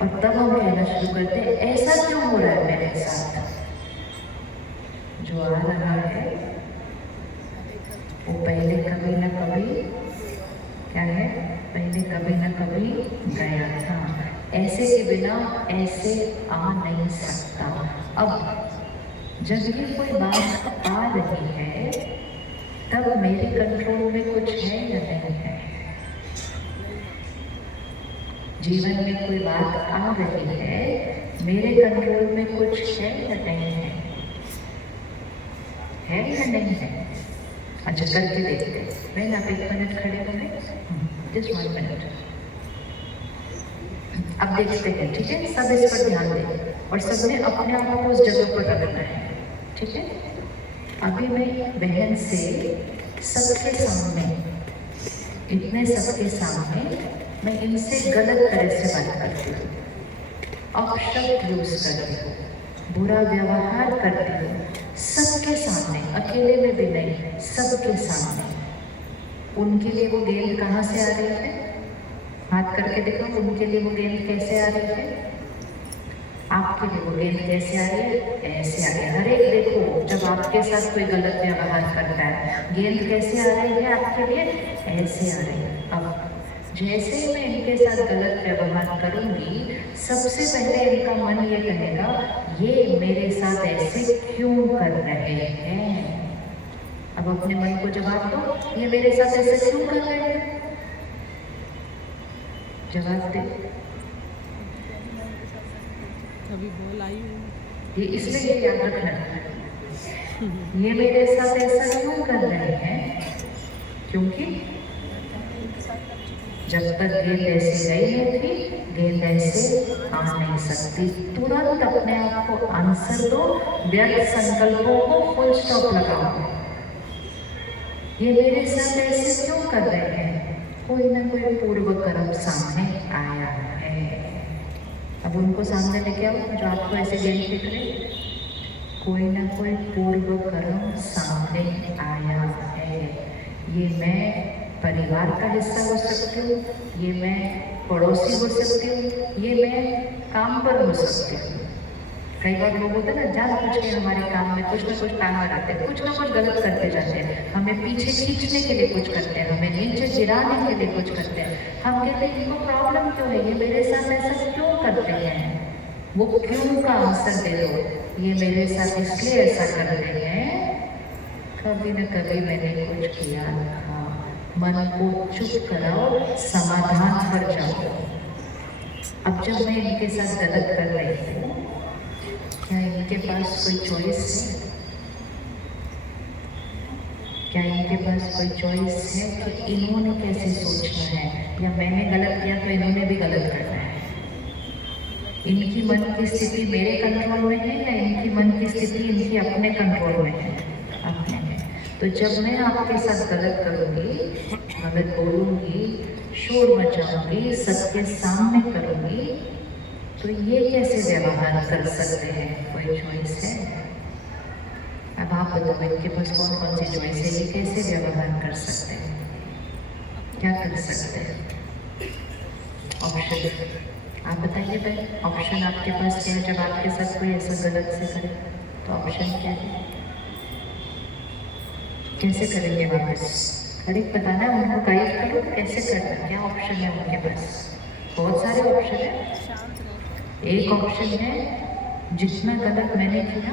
और तब हम कहना शुरू करते हैं ऐसा क्यों हो रहा है मेरे साथ। जो आ रहा है वो पहले कभी न कभी क्या है, पहले कभी न कभी गया था। ऐसे के बिना ऐसे आ नहीं सकता। अब जब ये कोई बात आ रही है तब मेरे कंट्रोल में कुछ है या नहीं है। जीवन में कोई बात आ रही है, मेरे कंट्रोल में कुछ है या नहीं है या नहीं है। अच्छा करके देखते हैं। मैं आप 1 मिनट खड़े होंगे, जस्ट 1 मिनट। अब देखते हैं, ठीक है, सब इस पर ध्यान दें और सबने अपने आप को उस जगह पर रखना है, ठीक है। अभी मैं बहन से सबके सामने, इतने सबके सामने मैं इनसे गलत तरह से बात करती हूँ, अपशब्द यूज करती हूँ, बुरा व्यवहार करती हूँ, सबके सामने, अकेले में भी नहीं, सबके सामने। उनके लिए वो गेंद कहाँ से आ रही है, हाथ करके देखो, उनके लिए वो गेंद कैसे आ रही है, आपके लिए वो गेंद कैसे आ रही है, ऐसे आ रही है। हर एक देखो, जब आपके साथ कोई गलत व्यवहार करता है, गेंद कैसे आ रही है आपके लिए, ऐसे आ रही है। अब जैसे मैं इनके साथ गलत व्यवहार करूंगी, सबसे पहले इनका मन ये कहेगा, ये मेरे साथ ऐसे क्यों कर रहे हैं। अब अपने मन को जवाब दो, ये मेरे साथ ऐसे क्यों कर रहे हैं, जवाब दे। अभी बोल आई ये इसलिए ये याद रखना, ये मेरे साथ ऐसा क्यों कर रहे हैं, क्योंकि जब तक गेंद ऐसे गई नहीं थी, गेंद ऐसे आ नहीं सकती। तुरंत अपने आप को आंसर दो, व्यर्थ संकल्पों को फुल स्टॉप लगाओ। ये मेरे साथ ऐसे क्यों कर रहे हैं, कोई ना कोई पूर्व कर्म सामने आया है। अब उनको सामने लेके आओ जो आपको ऐसे गेंद फेंक रहे, कोई ना कोई पूर्व कर्म सामने आया है। ये मैं परिवार का हिस्सा हो सकती हूँ, ये मैं पड़ोसी हो सकती हूँ, ये मैं काम पर हो सकती हूँ। कई बार लोग होते हैं ना, जानबूझ के हमारे काम में कुछ ना कुछ टांग अड़ाते हैं, कुछ ना कुछ गलत करते जाते हैं, हमें पीछे खींचने के लिए कुछ करते हैं, हमें नीचे गिराने के लिए कुछ करते हैं। हम कहते हैं इनको प्रॉब्लम क्यों है, ये मेरे साथ ऐसा क्यों करते हैं, वो क्यों का आंसर दे दो। ये मेरे साथ इसलिए ऐसा कर रहे हैं, कभी न कभी मैंने कुछ किया था। मन को चुप कराओ, समाधान पर जाओ। अब जब मैं इनके साथ गलत कर रही हूँ, क्या इनके पास कोई चॉइस है, क्या इनके पास कोई चॉइस है कि इन्होंने कैसे सोचना है, या मैंने गलत किया तो इन्होंने भी गलत करना है। इनकी मन की स्थिति मेरे कंट्रोल में है या इनकी मन की स्थिति इनकी अपने कंट्रोल में है, अपने में। तो जब मैं आपके साथ गलत करूँगी, गलत बोलूँगी, शोर मचाऊंगी, सबके सामने करूँगी, तो ये कैसे व्यवहार कर सकते हैं, कोई चॉइस है। अब आप बताओ इनके पास कौन कौन सी चॉइस है, ये कैसे व्यवहार कर सकते हैं, क्या कर सकते हैं। ऑप्शन आप बताइए भाई, ऑप्शन आपके पास क्या है जब आपके साथ कोई ऐसा गलत से करे, तो ऑप्शन क्या है, कैसे करेंगे वापस। करेक्ट बताना है उनको, गाइड करो कैसे करना, क्या ऑप्शन है उनके पास। बहुत सारे ऑप्शन है। एक ऑप्शन है, जितना गलत मैंने किया,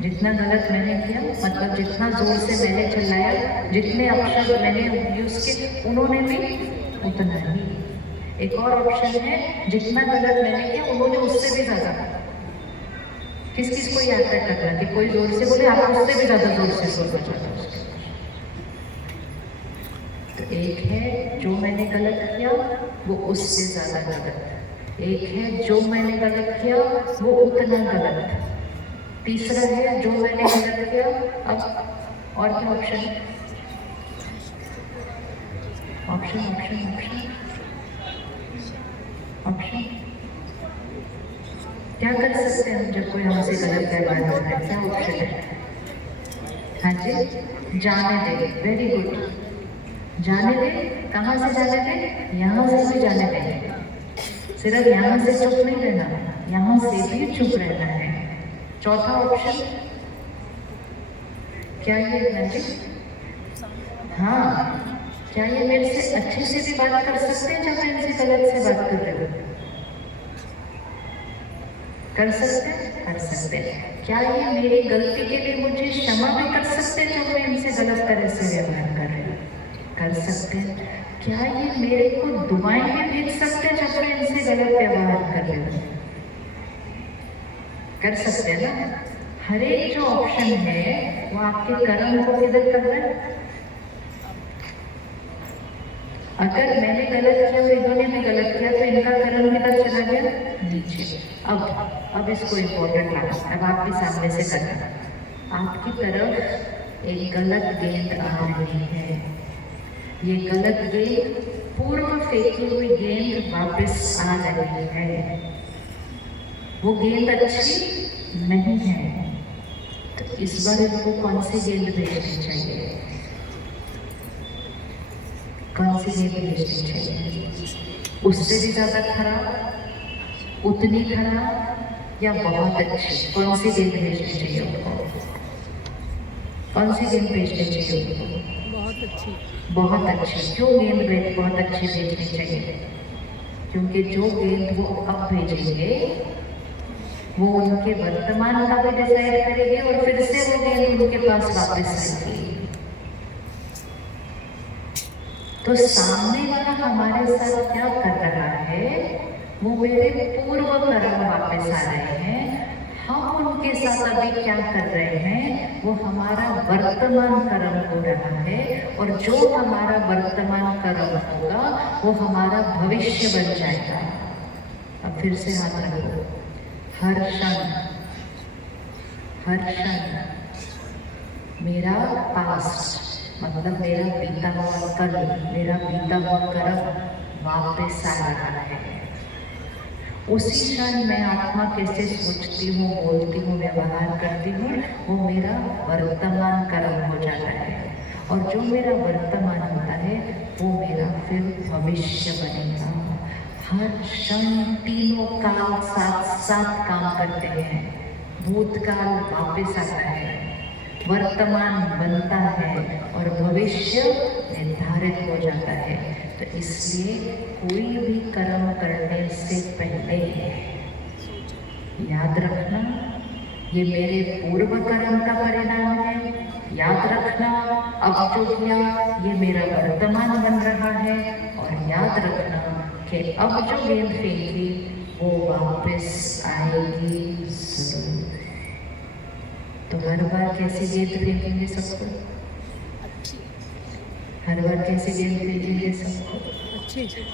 जितना गलत मैंने किया, मतलब जितना जोर से मैंने चिल्लाया, जितने अक्षर मैंने यूज किए, उन्होंने भी उतना ही। एक और ऑप्शन है, जितना गलत मैंने किया उन्होंने उससे भी ज्यादा। किस किस को याद तय करना कि कोई जोर से बोले, आप उससे भी ज्यादा जोर से बोलना चाहते हो। तो एक है जो मैंने गलत किया वो उससे ज्यादा गलत, एक है जो मैंने गलत किया वो उतना गलत। तीसरा है जो मैंने गलत किया अब और क्या ऑप्शन है? ऑप्शन ऑप्शन ऑप्शन ऑप्शन क्या कर सकते हैं हम जब कोई हमसे गलत व्यवहार करता है? क्या ऑप्शन है? हाँ जी, जाने दे। वेरी गुड, जाने दे। कहाँ से जाने दे? यहाँ से भी जाने दे। सिर्फ यहाँ से चुप नहीं रहना, यहाँ से भी चुप रहना है। चौथा ऑप्शन क्या है जी? हाँ, क्या ये मेरे से अच्छे से भी बात कर सकते हैं जब मैं इनसे गलत से बात कर रही हूँ? कर सकते हैं, कर सकते हैं। क्या ये मेरी गलती के लिए मुझे क्षमा भी कर सकते हैं जब मैं इनसे गलत तरह से व्यवहार कर रही हूँ? कर सकते हैं। क्या ये मेरे को दुआएं भी भेज सकते हैं जब मैं इनसे गलत व्यवहार कर रही हूँ? कर सकते हैं ना? हर एक जो ऑप्शन है वो आपके कर्म को किधर कर रहा है? अगर मैंने गलत किया और इन्होंने भी गलत किया तो इनका कर्म किधर चला गया? नीचे। अब इसको इम्पोर्टेंट लाना, अब आपके सामने से करना। आपकी तरफ एक गलत गेंद आ रही है। ये गलत गेंद पूर्व फेंकी हुई गेंद वापस आ रही है। वो गेंद अच्छी नहीं है, तो इस बार इनको कौन सी गेंद भेजनी चाहिए? कौन सी गेंद भेजनी चाहिए? उससे भी ज्यादा खराब, उतनी खराब या बहुत अच्छी? कौन सी गेंद भेजनी चाहिए उनको? कौन सी गेंद भेजनी चाहिए उनको? बहुत अच्छी। बहुत अच्छी। क्यों गेंद बहुत अच्छी भेजनी चाहिए? क्योंकि जो गेंद वो अब भेजेंगे वो उनके वर्तमान का भी डिसाइड करेगी और फिर से वो गेंद उनके पास वापस आएगी। तो सामने वाला हमारे साथ क्या कर रहा है? वो मेरे पूर्व कर्म वापस आ रहे हैं। हम उनके साथ अभी क्या कर रहे हैं? वो हमारा वर्तमान कर्म हो रहा है, और जो हमारा वर्तमान कर्म होगा वो हमारा भविष्य बन जाएगा। अब फिर से हाथ रखो। हर क्षण मेरा पास्ट मतलब मेरा बीता हुआ कल, मेरा बीता हुआ कर्म वापस आ रहा है। उसी क्षण मैं आत्मा कैसे सोचती हूँ, बोलती हूँ, व्यवहार करती हूँ, वो मेरा वर्तमान कर्म हो जाता है। और जो मेरा वर्तमान होता है वो मेरा फिर भविष्य बनेगा। हर क्षण तीनों काल साथ साथ काम करते हैं। भूतकाल वापस आता है, वर्तमान बनता है और भविष्य निर्धारित हो जाता है। तो इसलिए कोई भी कर्म करने से पहले याद रखना ये मेरे पूर्व कर्म का परिणाम है। याद रखना अब जो किया ये मेरा वर्तमान बन रहा है। और याद रखना कि अब जो गेंद फेंकी वो वापस आएगी जरूर। तो हर बार कैसे गेंद फेंकेंगे सबको? हर बार कैसे गेंद फेंकेंगे सबको?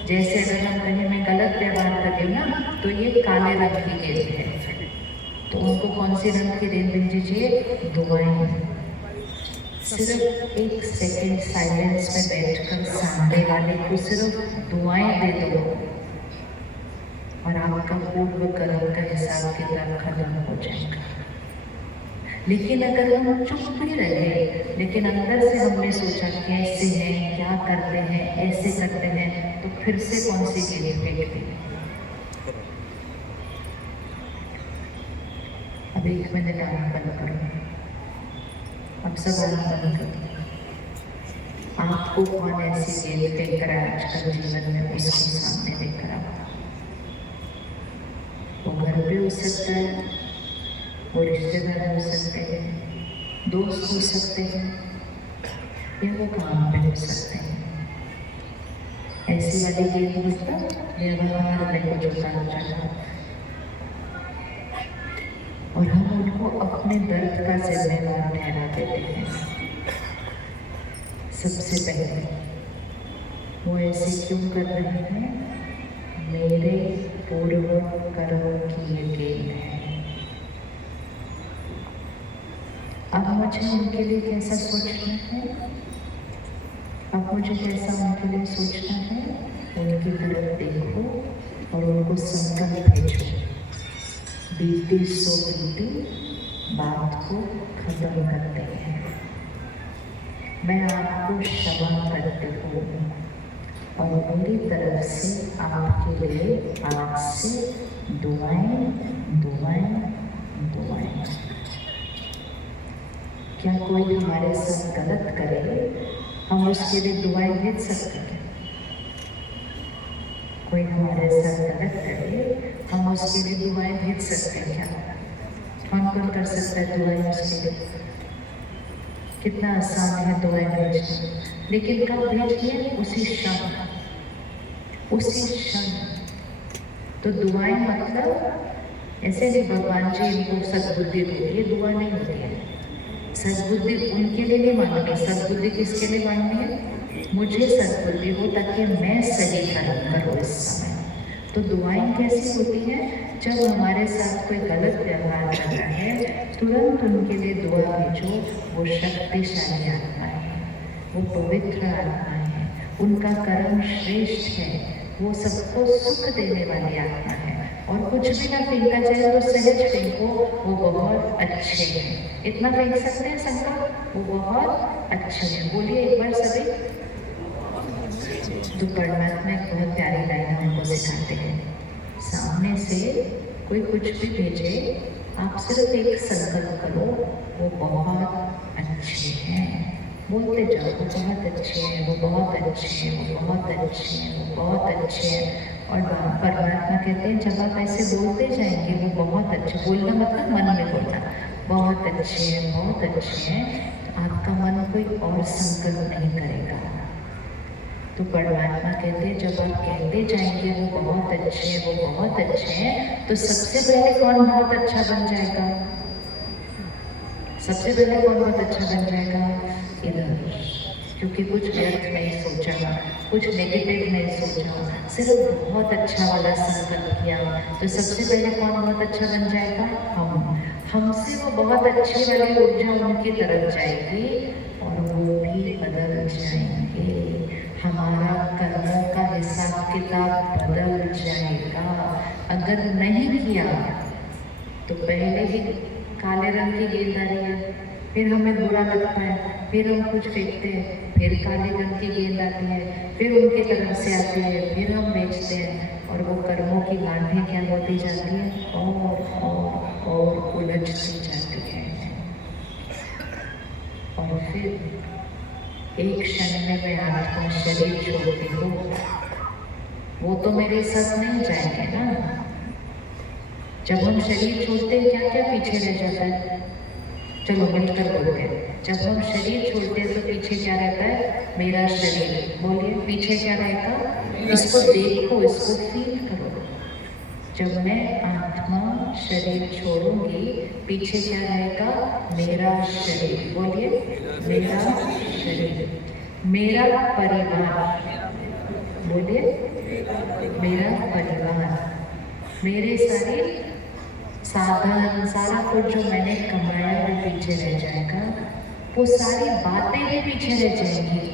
जैसे अगर हम कहीं में गलत व्यवहार करें ना तो ये काले रंग की गेंद है, तो उनको कौन सी रंग की गेंद भेजी चाहिए? दुआएं। सिर्फ एक सेकंड साइलेंस में बैठकर सामने वाले को सिर्फ दुआएं दे दो और आपका पूर्व कर्म का हिसाब किताब खत्म हो जाएगा। लेकिन अगर हम चुप भी रहे लेकिन अंदर से हमने सोचा कैसे हैं, क्या करते हैं, ऐसे करते हैं, तो फिर से कौन सी गेंद फेंकते हैं? अब 1 मिनट आना बंद करो। अब सब आना बंद करो। आपको कौन ऐसी गेंद फेंक रहा है आजकल जीवन में, उसको सामने देख रहा है। वो घर पे हो सकता है, वो रिश्तेदार हो सकते हैं, दोस्त हो सकते हैं, या वो काम पे हो सकते हैं। ऐसी वाली गेंद मतलब व्यवहार में कुछ उतार चढ़ाव, और हम उनको अपने दर्द का जिम्मेदार ठहरा देते हैं। सबसे पहले वो ऐसे क्यों कर रहे हैं? मेरे पूर्व कर्म किए गए हैं। अब मुझे उनके लिए कैसा सोचना है? अब मुझे कैसा उनके लिए सोचना है? उनकी तरफ देखो और उनको संकल्प भेजो, बीती सो बीती बात को खत्म करते हैं। मैं आपको क्षमा करती हूँ और मेरी तरफ से आपके लिए आज से दुआएं दुआएं दुआएं। क्या कोई हमारे साथ गलत करे, हम उसके लिए दुआएं भेज सकते हैं? कोई हमारे साथ गलत करे, हम उसके लिए दुआएं भेज सकते हैं क्या? कौन कौन कर सकता है दुआएं उसके लिए? कितना आसान है दुआएं भेजना। लेकिन कब भेजिए? उसी क्षण, उसी क्षण। तो दुआएं मतलब ऐसे नहीं भगवान जी इनको सद्बुद्धि दो, ये दुआ नहीं होती है। सद्बुद्धि उनके लिए नहीं मांगनी, सद्बुद्धि किसके लिए मांगनी है? मुझे सद्बुद्धि हो ताकि मैं सही कर्म करूँ इस समय। तो दुआएं कैसी होती हैं? जब हमारे साथ कोई गलत व्यवहार करता है, तुरंत उनके लिए दुआ भेजो। वो शक्तिशाली आत्मा है, वो पवित्र आत्मा है, उनका कर्म श्रेष्ठ है, वो सबको सुख देने वाली आत्मा है। और कुछ भी ना फेंका जाए तो सहज फेंको, वो बहुत अच्छे हैं। इतना फेंक सकते हैं संकल्प, वो बहुत अच्छे हैं। बोलिए एक बार सभी। तो परमात्मा एक बहुत प्यारी लाइन हमको सिखाते हैं, सामने से कोई कुछ भी भेजे, आप सिर्फ एक संकल्प करो, वो बहुत अच्छे हैं। बोलते जाओ, वो बहुत अच्छे हैं, वो बहुत अच्छे हैं, वो बहुत अच्छे हैं, वो बहुत अच्छे हैं। और परमात्मा कहते हैं जब आप ऐसे बोलते जाएंगे, वो बहुत अच्छे, बोलना मतलब मन में बोलना, बहुत अच्छे हैं, बहुत अच्छे हैं, तो आपका मन कोई और संकल्प नहीं करेगा। तो परमात्मा कहते हैं जब आप कहते जाएंगे वो बहुत अच्छे हैं, वो बहुत अच्छे हैं, तो सबसे पहले कौन बहुत अच्छा बन जाएगा? सबसे पहले कौन बहुत अच्छा बन जाएगा? इधर। क्योंकि कुछ व्यर्थ नहीं सोचा, कुछ नेगेटिव नहीं सोचा, सिर्फ बहुत अच्छा वाला संकल्प किया, तो सबसे पहले कौन बहुत अच्छा बन जाएगा? हम। हमसे वो बहुत अच्छी वाली ऊर्जा उनकी तरफ जाएगी और वो भी बदल जाएंगे। हमारा कर्मों का हिसाब किताब बदल जाएगा। अगर नहीं किया तो पहले ही काले रंग की गेंद आ रही है, फिर हमें बुरा लगता है, फिर हम कुछ फेंकते हैं, फिर काले रंग की गेंद आती है, फिर उनके तरफ से आती है, फिर हम बेचते हैं, और वो कर्मों की गांठें क्या होती जाती है? और उलझती जाती है। और फिर एक क्षण में मैं आत्मा शरीर छोड़ती हूँ, वो तो मेरे साथ नहीं जाएंगे ना। जब हम शरीर छोड़ते हैं क्या क्या पीछे रह जाता है? चलो मिलकर बोलते हैं। जब हम शरीर छोड़ते हैं तो पीछे क्या रहता है? मेरा शरीर। बोलिए पीछे क्या रहेगा? इसको देखो, इसको फील करो। जब मैं आत्मा शरीर छोड़ूंगी, पीछे क्या रहेगा? मेरा शरीर। बोलिए मेरा शरीर, मेरा परिवार। बोलिए मेरा परिवार, मेरे सारे साधन, सारा कुछ जो मैंने कमाया वो पीछे रह जाएगा, वो सारी बातें भी पीछे रह जाएंगी,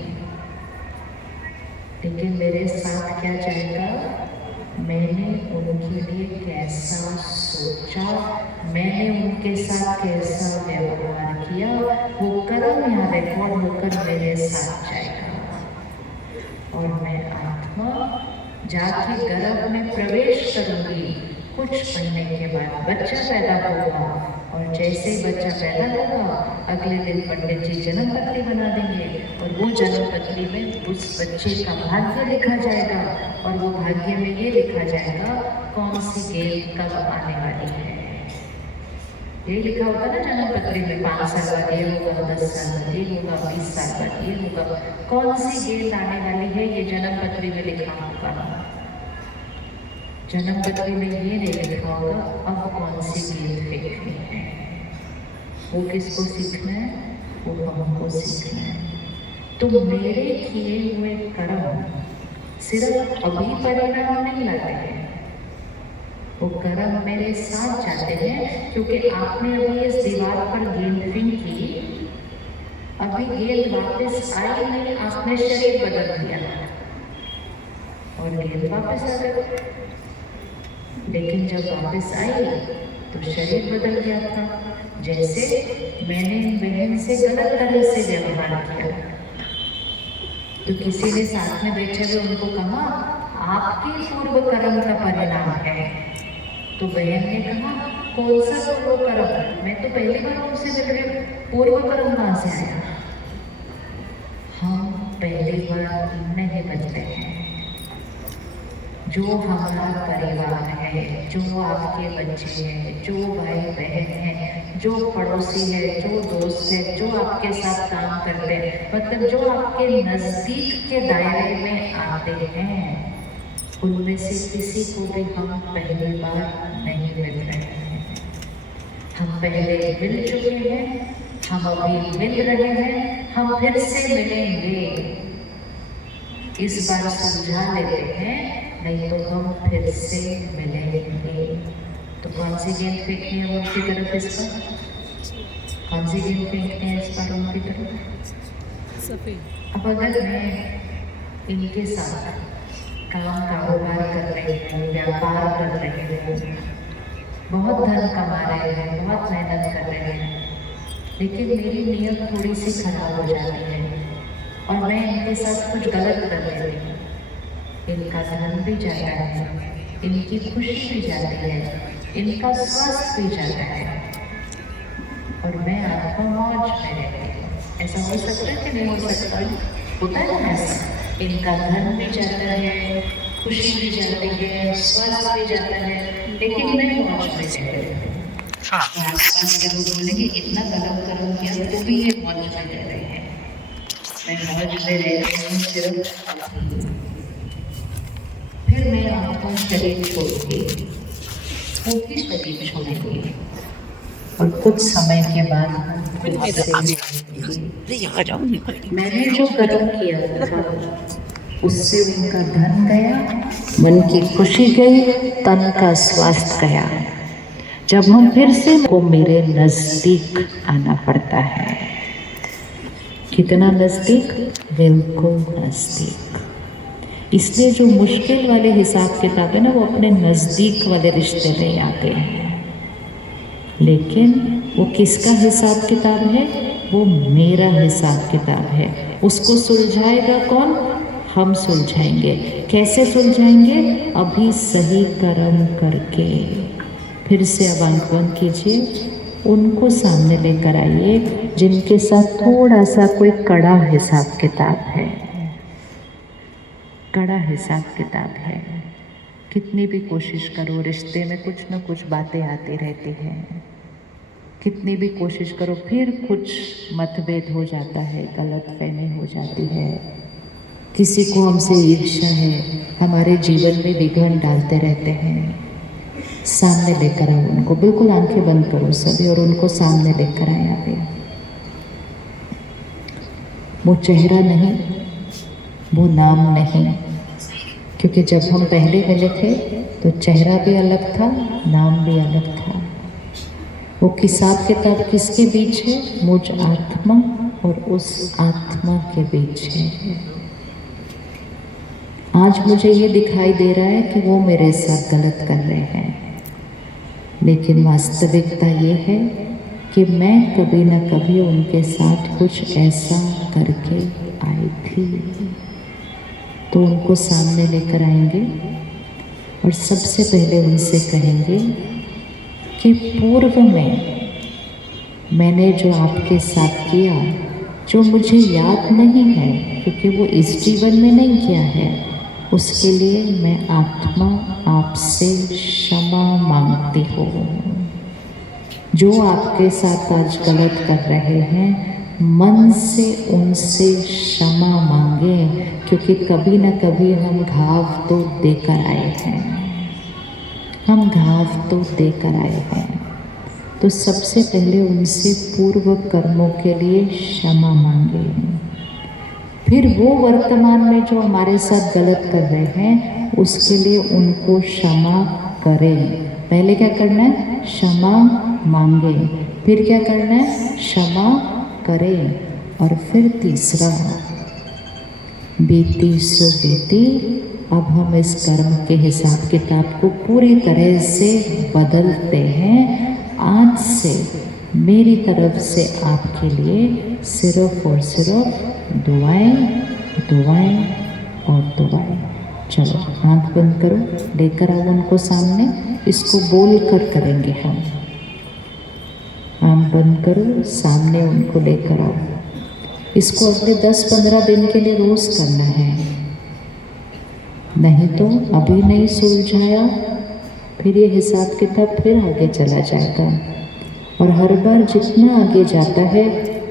लेकिन मेरे साथ क्या जाएगा? मैंने उनके लिए कैसा सोचा, मैंने उनके साथ कैसा व्यवहार किया, वो कर्म यहाँ रिकॉर्ड होकर मेरे साथ जाएगा। और मैं आत्मा जाके गर्भ में प्रवेश करूंगी। कुछ महीने के बाद बच्चा पैदा होगा, और जैसे ही बच्चा पैदा होगा, अगले दिन पंडित जी जन्म पत्री बना देंगे, और वो जन्म पत्री में उस बच्चे का भाग्य लिखा जाएगा, और वो भाग्य में ये लिखा जाएगा कौन सी गेंद कब आने वाली है। ये लिखा होता ना जन्म पत्री में, 5 साल बाद ये होगा, 10 साल बाद ये होगा, 20 साल बाद ये होगा, कौन सी गेंद आने वाली है ये जन्म पत्री में लिखा होगा। जन्म पत्री में ये नहीं लिखा होगा अब कौन सी गेंद फेंकनी है। वो किसको सीखना है? वो हमको सीखना है। तो मेरे किए हुए कर्म सिर्फ अभी परिणाम नहीं लाते हैं, वो कर्म मेरे साथ जाते हैं, क्योंकि आपने अभी इस दीवार पर गेंद फेंकी, अभी गेंद वापस आई नहीं, आपने शरीर बदल दिया और गेंद वापस आ गई। लेकिन जब वापस आई तो शरीर बदल गया था। जैसे मैंने बहन से गलत तरह से व्यवहार किया, तो किसी ने साथ में बैठे हुए उनको कहा आपके पूर्व कर्म का परिणाम है। तो बहन ने कहा कौन सा पूर्व कर्म, मैं तो पहली बार उनसे मिल रही हूँ, पूर्व कर्म कहाँ से आया? हम पहली बार नहीं बनते हैं। जो हमारा परिवार है, जो आपके बच्चे हैं, जो भाई बहन है, जो पड़ोसी है, जो दोस्त है, जो आपके साथ काम करते हैं, मतलब जो आपके नजदीक के दायरे में आते हैं, उनमें से किसी को भी हम पहली बार नहीं मिल रहे हैं। हम पहले मिल चुके हैं, हम अभी मिल रहे हैं, हम फिर से मिलेंगे। इस बार सुलझा लेते हैं, नहीं तो हम फिर से मिलेंगे। तो कौन सी गेंद फेंकनी है उनकी तरफ इस बार? कौन सी गेंद फेंकनी है इस बार उनकी तरफ? सफेद। अब अगर मैं इनके साथ काम कारोबार कर रही हूँ, व्यापार कर रही हूँ, बहुत धन कमा रहे हैं, बहुत मेहनत कर रहे हैं, लेकिन मेरी नीयत थोड़ी सी खराब हो जाती है और मैं इनके साथ कुछ गलत कर देती हूँ, इनका धन भी जाता है, इनकी खुशी भी जाती है, इनका स्वास्थ्य भी जाता है और मैं आपको मौज में रहती हूँ। ऐसा हो सकता है कि नहीं हो सकता? होता है ना ऐसा? इनका धन भी जाता है, खुशी भी जाती है, स्वास्थ्य भी जाता है, लेकिन मैं मौज में रहती हूँ। आसपास के लोग बोलेंगे इतना गलत कर्म किया तो भी ये मौज में रह रहे हैं। मैं मौज में रह रही हूँ सिर्फ अभी। फिर मैं आपको शरीर छोड़ूंगी, वो भी शरीर छोड़ेंगे और कुछ समय के बाद मैंने जो कर्म किया था उससे उनका धन गया, मन की खुशी गई, तन का स्वास्थ्य गया। जब हम फिर से को मेरे नजदीक आना पड़ता है। कितना नजदीक? बिल्कुल नजदीक। इसलिए जो मुश्किल वाले हिसाब किताब है ना, वो अपने नजदीक वाले रिश्ते में आते हैं। लेकिन वो किसका हिसाब किताब है? वो मेरा हिसाब किताब है। उसको सुलझाएगा कौन? हम सुलझाएंगे। कैसे सुलझाएंगे? अभी सही कर्म करके। फिर से अब आंख बंद कीजिए, उनको सामने लेकर आइए जिनके साथ थोड़ा सा कोई कड़ा हिसाब किताब है। कड़ा हिसाब किताब है। कितनी भी कोशिश करो, रिश्ते में कुछ न कुछ बातें आती रहती हैं। कितनी भी कोशिश करो, फिर कुछ मतभेद हो जाता है, गलतफहमी हो जाती है। किसी को हमसे ईर्ष्या है, हमारे जीवन में विघ्न डालते रहते हैं। सामने लेकर आओ उनको, बिल्कुल आंखें बंद करो सभी और उनको सामने लेकर आए। अभी वो चेहरा नहीं, वो नाम नहीं, क्योंकि जब हम पहले मिले थे तो चेहरा भी अलग था, नाम भी अलग था। वो हिसाब किताब किसके बीच है? मुझ आत्मा और उस आत्मा के बीच है। आज मुझे ये दिखाई दे रहा है कि वो मेरे साथ गलत कर रहे हैं, लेकिन वास्तविकता ये है कि मैं कभी न कभी उनके साथ कुछ ऐसा करके आई थी। तो उनको सामने लेकर आएंगे और सबसे पहले उनसे कहेंगे कि पूर्व में मैंने जो आपके साथ किया, जो मुझे याद नहीं है क्योंकि वो इस जीवन में नहीं किया है, उसके लिए मैं आत्मा आपसे क्षमा मांगती हूँ। जो आपके साथ आज गलत कर रहे हैं, मन से उनसे क्षमा मांगे, क्योंकि कभी न कभी हम घाव तो देकर आए हैं। हम घाव तो देकर आए हैं। तो सबसे पहले उनसे पूर्व कर्मों के लिए क्षमा मांगे। फिर वो वर्तमान में जो हमारे साथ गलत कर रहे हैं, उसके लिए उनको क्षमा करें। पहले क्या करना है? क्षमा मांगे। फिर क्या करना है? क्षमा करें। और फिर तीसरा, बीती सो बीती। अब हम इस कर्म के हिसाब किताब को पूरी तरह से बदलते हैं। आज से मेरी तरफ से आपके लिए सिर्फ और सिर्फ दुआएं, दुआएं और दुआएं। चलो आंख बंद करो, लेकर आओ उनको सामने। इसको बोल कर करेंगे हम। आंख बंद करो, सामने उनको लेकर आओ। इसको अगले 10-15 दिन के लिए रोज करना है, नहीं तो अभी नहीं सुलझाया फिर ये हिसाब किताब फिर आगे चला जाएगा। और हर बार जितना आगे जाता है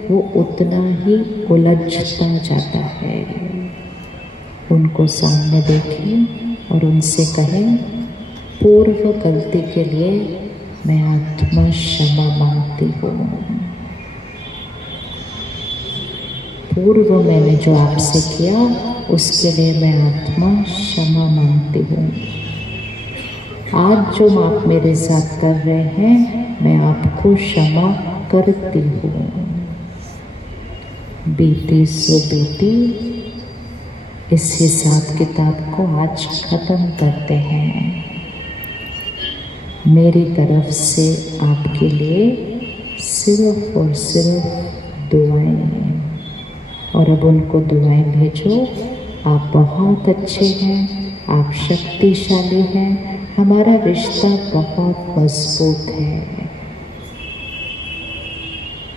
वो उतना ही उलझता जाता है। उनको सामने देखें और उनसे कहें, पूर्व गलती के लिए मैं आत्मा क्षमा मांगती हूँ। पूर्व मैंने जो आपसे किया उसके लिए मैं आत्मा क्षमा मांगती हूँ। आज जो आप मेरे साथ कर रहे हैं मैं आपको क्षमा करती हूँ। बीती सो बीती। इस हिसाब किताब को आज खत्म करते हैं। मेरी तरफ से आपके लिए सिर्फ और सिर्फ दुआएं। और अब उनको दुआएं भेजो। आप बहुत अच्छे हैं, आप शक्तिशाली हैं, हमारा रिश्ता बहुत मजबूत है।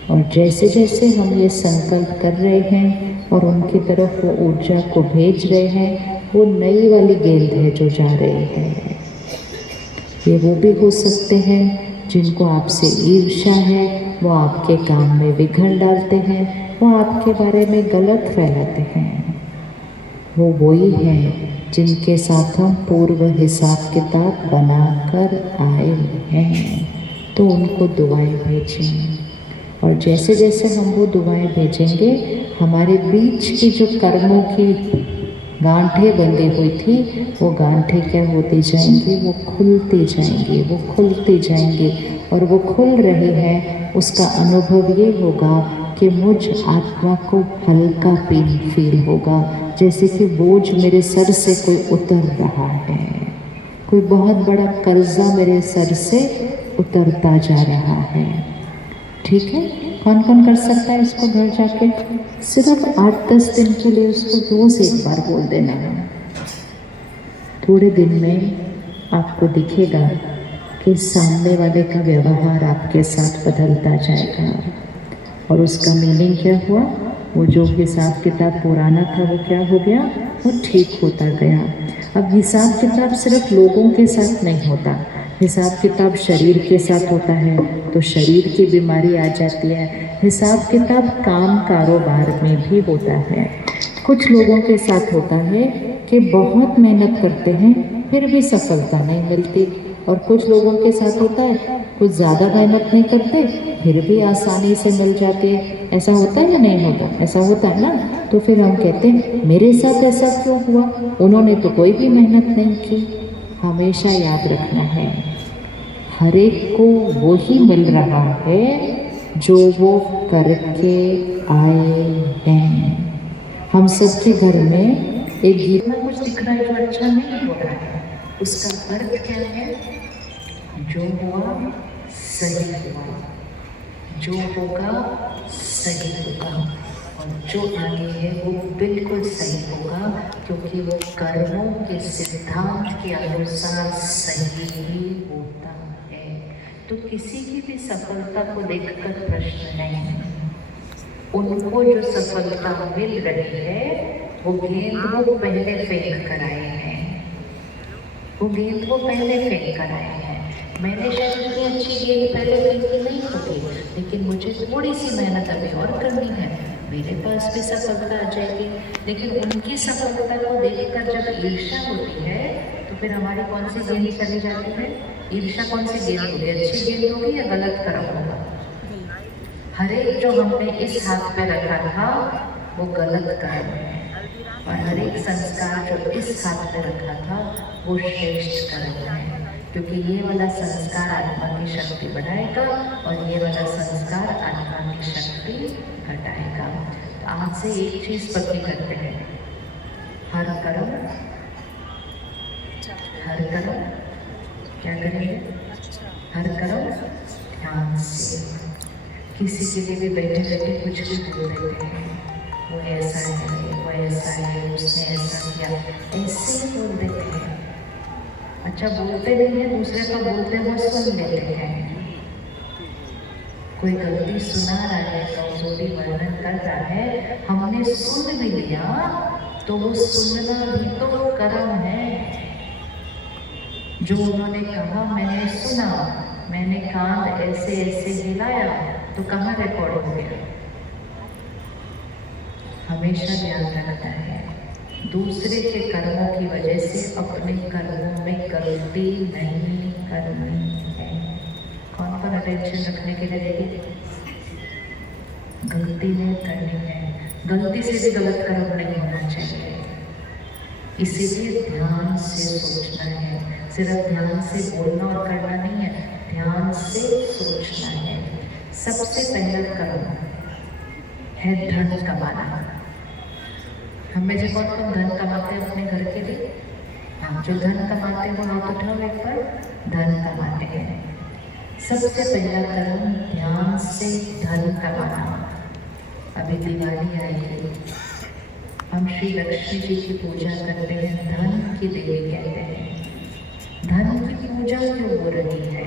और जैसे जैसे हम ये संकल्प कर रहे हैं और उनकी तरफ वो ऊर्जा को भेज रहे हैं, वो नई वाली गेंद है जो जा रही है। ये वो भी हो सकते हैं जिनको आपसे ईर्ष्या है, वो आपके काम में विघ्न डालते हैं, वो आपके बारे में गलत फैलाते हैं। वो वही हैं जिनके साथ हम पूर्व हिसाब किताब बनाकर आए हैं। तो उनको दुआएं भेजें। और जैसे जैसे हम वो दुआएं भेजेंगे, हमारे बीच की जो कर्मों की गांठें बंधी हुई थी, वो गांठें क्या होती जाएंगी? वो खुलती जाएंगी, वो खुलती जाएंगी। और वो खुल रही है, उसका अनुभव ये होगा कि मुझ आत्मा को हल्का फील होगा, जैसे कि बोझ मेरे सर से कोई उतर रहा है, कोई बहुत बड़ा कर्जा मेरे सर से उतरता जा रहा है। ठीक है? कौन कौन कर सकता है इसको घर जाके? सिर्फ 8-10 दिन के लिए उसको रोज एक बार बोल देना है। थोड़े दिन में आपको दिखेगा कि सामने वाले का व्यवहार आपके साथ बदलता जाएगा। और उसका मीनिंग क्या हुआ? वो जो हिसाब किताब पुराना था वो क्या हो गया? वो ठीक होता गया। अब हिसाब किताब सिर्फ लोगों के साथ नहीं होता, हिसाब किताब शरीर के साथ होता है तो शरीर की बीमारी आ जाती है। हिसाब किताब काम कारोबार में भी होता है। कुछ लोगों के साथ होता है कि बहुत मेहनत करते हैं फिर भी सफलता नहीं मिलती, और कुछ लोगों के साथ होता है कुछ ज़्यादा मेहनत नहीं करते फिर भी आसानी से मिल जाती है। ऐसा होता है या नहीं होता? ऐसा होता है ना। तो फिर हम कहते हैं मेरे साथ ऐसा क्यों हुआ? उन्होंने तो कोई भी मेहनत नहीं की। हमेशा याद रखना है, हर एक को वो ही मिल रहा है जो वो करके आए हैं। हम सबके घर में एक गीत में कुछ दिख रहा है जो अच्छा नहीं हो रहा है, उसका अर्थ क्या है? जो हुआ सही हुआ, जो होगा सही होगा, और जो आगे है वो बिल्कुल सही होगा, क्योंकि वो कर्मों के सिद्धांत के अनुसार सही ही होता है। तो किसी की भी सफलता को देखकर प्रश्न नहीं है। उनको जो सफलता मिल रही है वो गेंद वो पहले फेंक कर आए हैं, वो गेंद वो पहले फेंक कर आए हैं। मैंने शायद इतनी अच्छी गेंद पहले फेंकी नहीं होगी, लेकिन मुझे थोड़ी सी मेहनत अभी और करनी है, मेरे पास भी सफलता आ जाएगी। लेकिन उनकी सफलता को देखकर जब ईर्ष्या होती है तो फिर हमारी कौन सी गेंद चली जाती है? ईर्ष्या कौन सी गेंद होगी? अच्छी गेंद होगी या गलत कर्म होगा? हर एक जो हमने इस हाथ पे रखा था वो गलत कर्म है, और हर एक संस्कार जो इस हाथ पे रखा था वो श्रेष्ठ कर्म है। क्योंकि ये वाला संस्कार आत्मा की शक्ति बढ़ाएगा और ये वाला संस्कार आत्मा की शक्ति घटाएगा। तो आज से एक चीज पक्की करते हैं, हर कर्म क्या करेंगे? हर कर्म ध्यान से। किसी के लिए भी बैठे बैठे कुछ भी बोल देते हैं, वो ऐसा है, वो ऐसा है, उसने ऐसा किया, ऐसे ही बोल देते हैं। अच्छा बोलते नहीं है, दूसरे का बोलते हुए सुन लेते हैं। कोई गलती सुना रहा है, कमजोरी वर्णन कर रहा है, हमने सुन भी लिया तो वो सुनना भी तो कर्म है। जो उन्होंने कहा मैंने सुना, मैंने कान ऐसे ऐसे हिलाया, तो कहाँ रिकॉर्ड हो गया? हमेशा ध्यान रखना है, दूसरे के कर्मों की वजह से अपने कर्मों में गलती नहीं करनी है। कौन कौन अटेंशन रखने के लिए देगी? गलती नहीं करनी है, गलती से भी गलत कर्म नहीं होना चाहिए। इसीलिए ध्यान से सोचना है, सिर्फ ध्यान से बोलना और करना नहीं है, ध्यान से सोचना है। सबसे पहला कर्म है धन कमाना। हम में से कौन कौन धन कमाते हैं अपने घर के लिए? हाँ, जो धन कमाते हैं वो हाथ उठाओ एक बार। धन कमाते हैं। सबसे पहला कर्म ध्यान से धन कमाना। अभी दिवाली आएगी, हम श्री लक्ष्मी जी की पूजा करते हैं, धन की देवी कहते हैं। धन की पूजा क्यों हो रही है?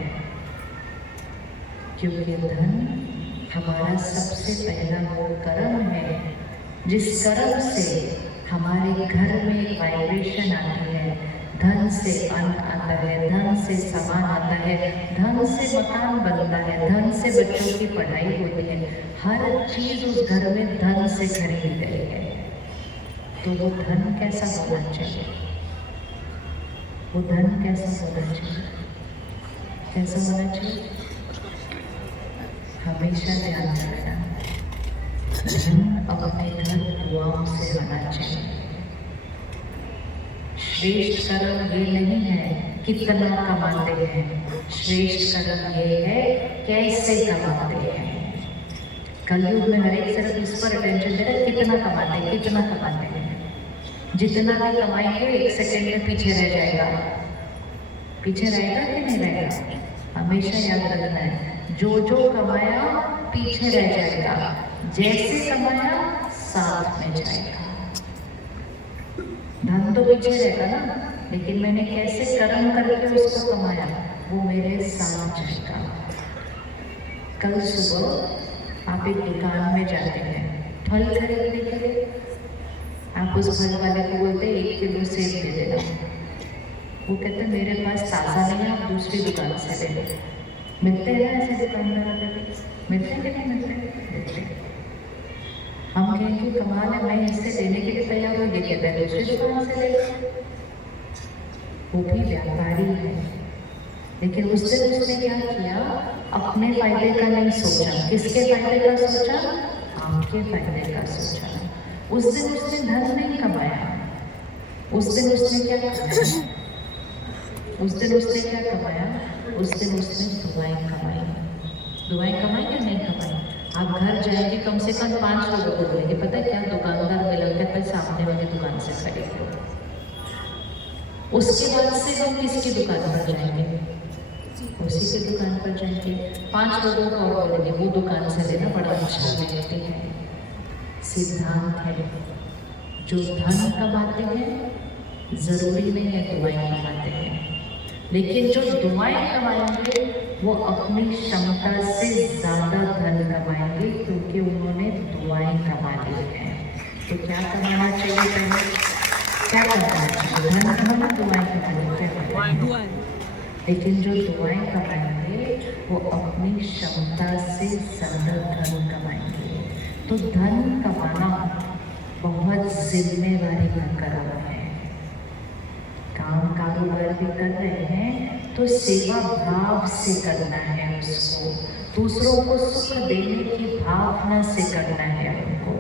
क्योंकि धन हमारा सबसे पहला वो कर्म है जिस कर्म से हमारे घर में एक वाइब्रेशन आती है। धन से अन्न आता है, धन से सामान आता है, धन से मकान बनता है, धन से बच्चों की पढ़ाई होती है। हर चीज उस घर में धन से खरीदी गई है। तो वो धन कैसा होना चाहिए? वो धन कैसा होना चाहिए? कैसा होना चाहिए? हमेशा ध्यान रखना, धन अपने घर दुआओं से होना चाहिए। श्रेष्ठ कर्म ये नहीं है कितना कमाते हैं, श्रेष्ठ कर्म ये है कैसे कमाते हैं। कलयुग में हर एक सिर्फ इस पर अटेंशन दे रहा है, कितना कमाते हैं, कितना कमाते हैं। जितना भी कमाएंगे एक सेकंड में पीछे रह जाएगा। पीछे रहेगा कि नहीं रहेगा? हमेशा याद रखना है, जो जो कमाया पीछे रह जाएगा, जैसे कमाया साथ में जाएगा। धन तो पीछे रहेगा ना, लेकिन मैंने कैसे कर्म करके उसको कमाया वो मेरे साथ जाएगा। कल सुबह आप एक दुकान में जाते हैं फल खरीदने के लिए, आप उस फल वाले को बोलते 1 किलो सेब दे देना। वो कहते हैं मेरे पास ताज़ा नहीं है, आप दूसरी दुकान से ले लो। मिलते हैं ऐसे दुकानदार वाले? मिलते हैं कि नहीं मिलते? हम कहेंगे कमाल है, मैं इससे देने के लिए तैयार हूँ, ये कहते हैं दूसरी दुकान से ले लो। वो भी व्यापारी है, लेकिन उस दिन उसने क्या किया? अपने फायदे का नहीं सोचा। किसके फायदे का सोचा? आपके फायदे का सोचा। उस दिन उसने धन नहीं कमाया। उस दिन उसने क्या कमाया? उस दिन उसने क्या कमाया? उस दिन उसने दुआएं कमाई। दुआएं कमाई या नहीं कमाई? आप घर जाएंगे कम से कम 5 लोगों को बोलेंगे, पता है क्या दुकानदार मिला कहता है सामने वाली दुकान से खरीद लो। उसके बाद से हम किसकी दुकान पर जाएंगे? उसी की दुकान पर जाएंगे। 5 लोगों को और बोलेंगे वो दुकान से लेना, बड़ा अच्छा मिलती है। सिद्धांत है, जो धन कमाते हैं जरूरी नहीं है दुआएं कमाते हैं, लेकिन जो दुआएं कमाएंगे वो अपनी क्षमता से ज्यादा धन कमाएंगे, क्योंकि उन्होंने दुआएं कमा ली हैं। तो क्या कमाना चाहिए? पहले क्या कमाना चाहिए? धन कमाना, दुआएं कमाना। लेकिन जो दुआएं कमाएंगे वो अपनी क्षमता से ज्यादा धन कमाएंगे। तो धन कमाना बहुत जिम्मेवारी का कर्म है। काम कारोबार भी कर रहे हैं तो सेवा भाव से करना है उसको, दूसरों को सुख देने की भावना से करना है उनको।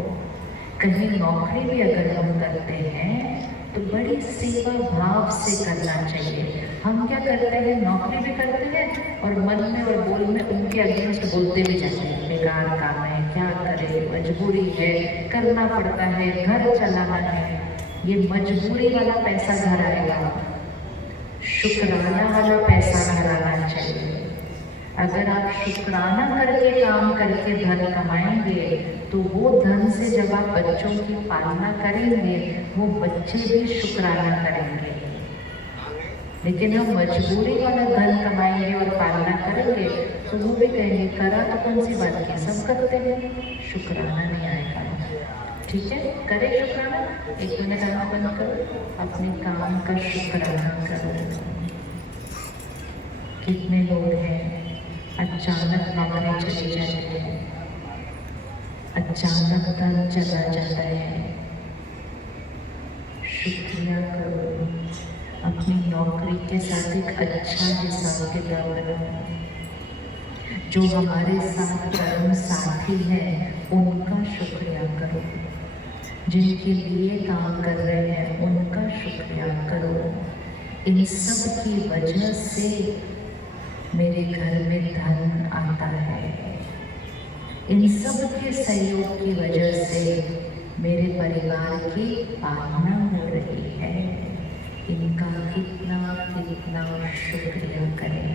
कहीं नौकरी भी अगर हम करते हैं तो बड़ी सेवा भाव से करना चाहिए। हम क्या करते हैं, नौकरी भी करते हैं और मन में और बोल में उनके अगेंस्ट बोलते भी जाते हैं, बेकार काम है, क्या करें, मजबूरी है, करना पड़ता है, घर चलाना है। ये मजबूरी वाला पैसा घर आएगा, शुक्राना वाला पैसा घर आना चाहिए। अगर आप शुक्राना करके काम करके धन कमाएंगे तो वो धन से जब आप बच्चों की पालना करेंगे वो बच्चे भी शुक्राना करेंगे। लेकिन हम मजबूरी वाला धन कमाएंगे और पालना करेंगे तो वो भी कहेंगे करा तो कौन सी बात की, सब करते हैं, शुक्राना नहीं आएगा। ठीक है, करें शुक्राना। 1 मिनट आना बंद करो, अपने काम का शुक्राना करो। कितने लोग हैं अचानक नौकरी चली जाती है, अचानक धन चला जाता है, शुक्रिया करो। अपनी नौकरी के साथ एक अच्छा हिसाब किताब बनाओ। जो हमारे साथ कर्म साथी हैं उनका शुक्रिया करो, जिनके लिए काम कर रहे हैं उनका शुक्रिया करो। इन सब की वजह से मेरे घर में धन आता है, इन सब के सहयोग की वजह से मेरे परिवार की पालना हो रही है। इनका कितना कितना शुक्रिया करें।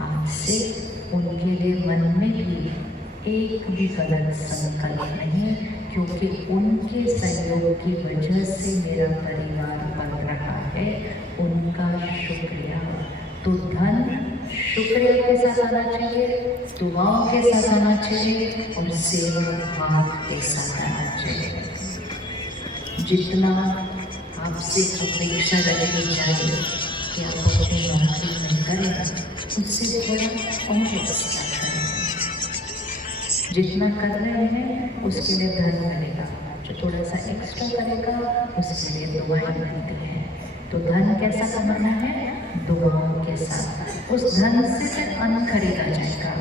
आज से उनके लिए मन में भी एक भी गलत संकल्प नहीं, क्योंकि उनके सहयोग की वजह से मेरा परिवार बन रहा है। उनका शुक्रिया। तो धन शुक्रिया के साथ आना चाहिए, दुआओं के साथ आना चाहिए और सेवा भाव के साथ आना चाहिए। जितना आपसे अपेक्षा रखी जाए कि आप अपनी नौकरी में करें, उससे थोड़ा और एक्स्ट्रा करें। जितना कर रहे हैं उसके लिए धन मिलेगा, जो थोड़ा सा एक्स्ट्रा करेगा उसके लिए दुआएं मिलती हैं। तो धन कैसा कमाना है? दुआओं के साथ। उस धन से फिर अन्न खरीदा जाएगा।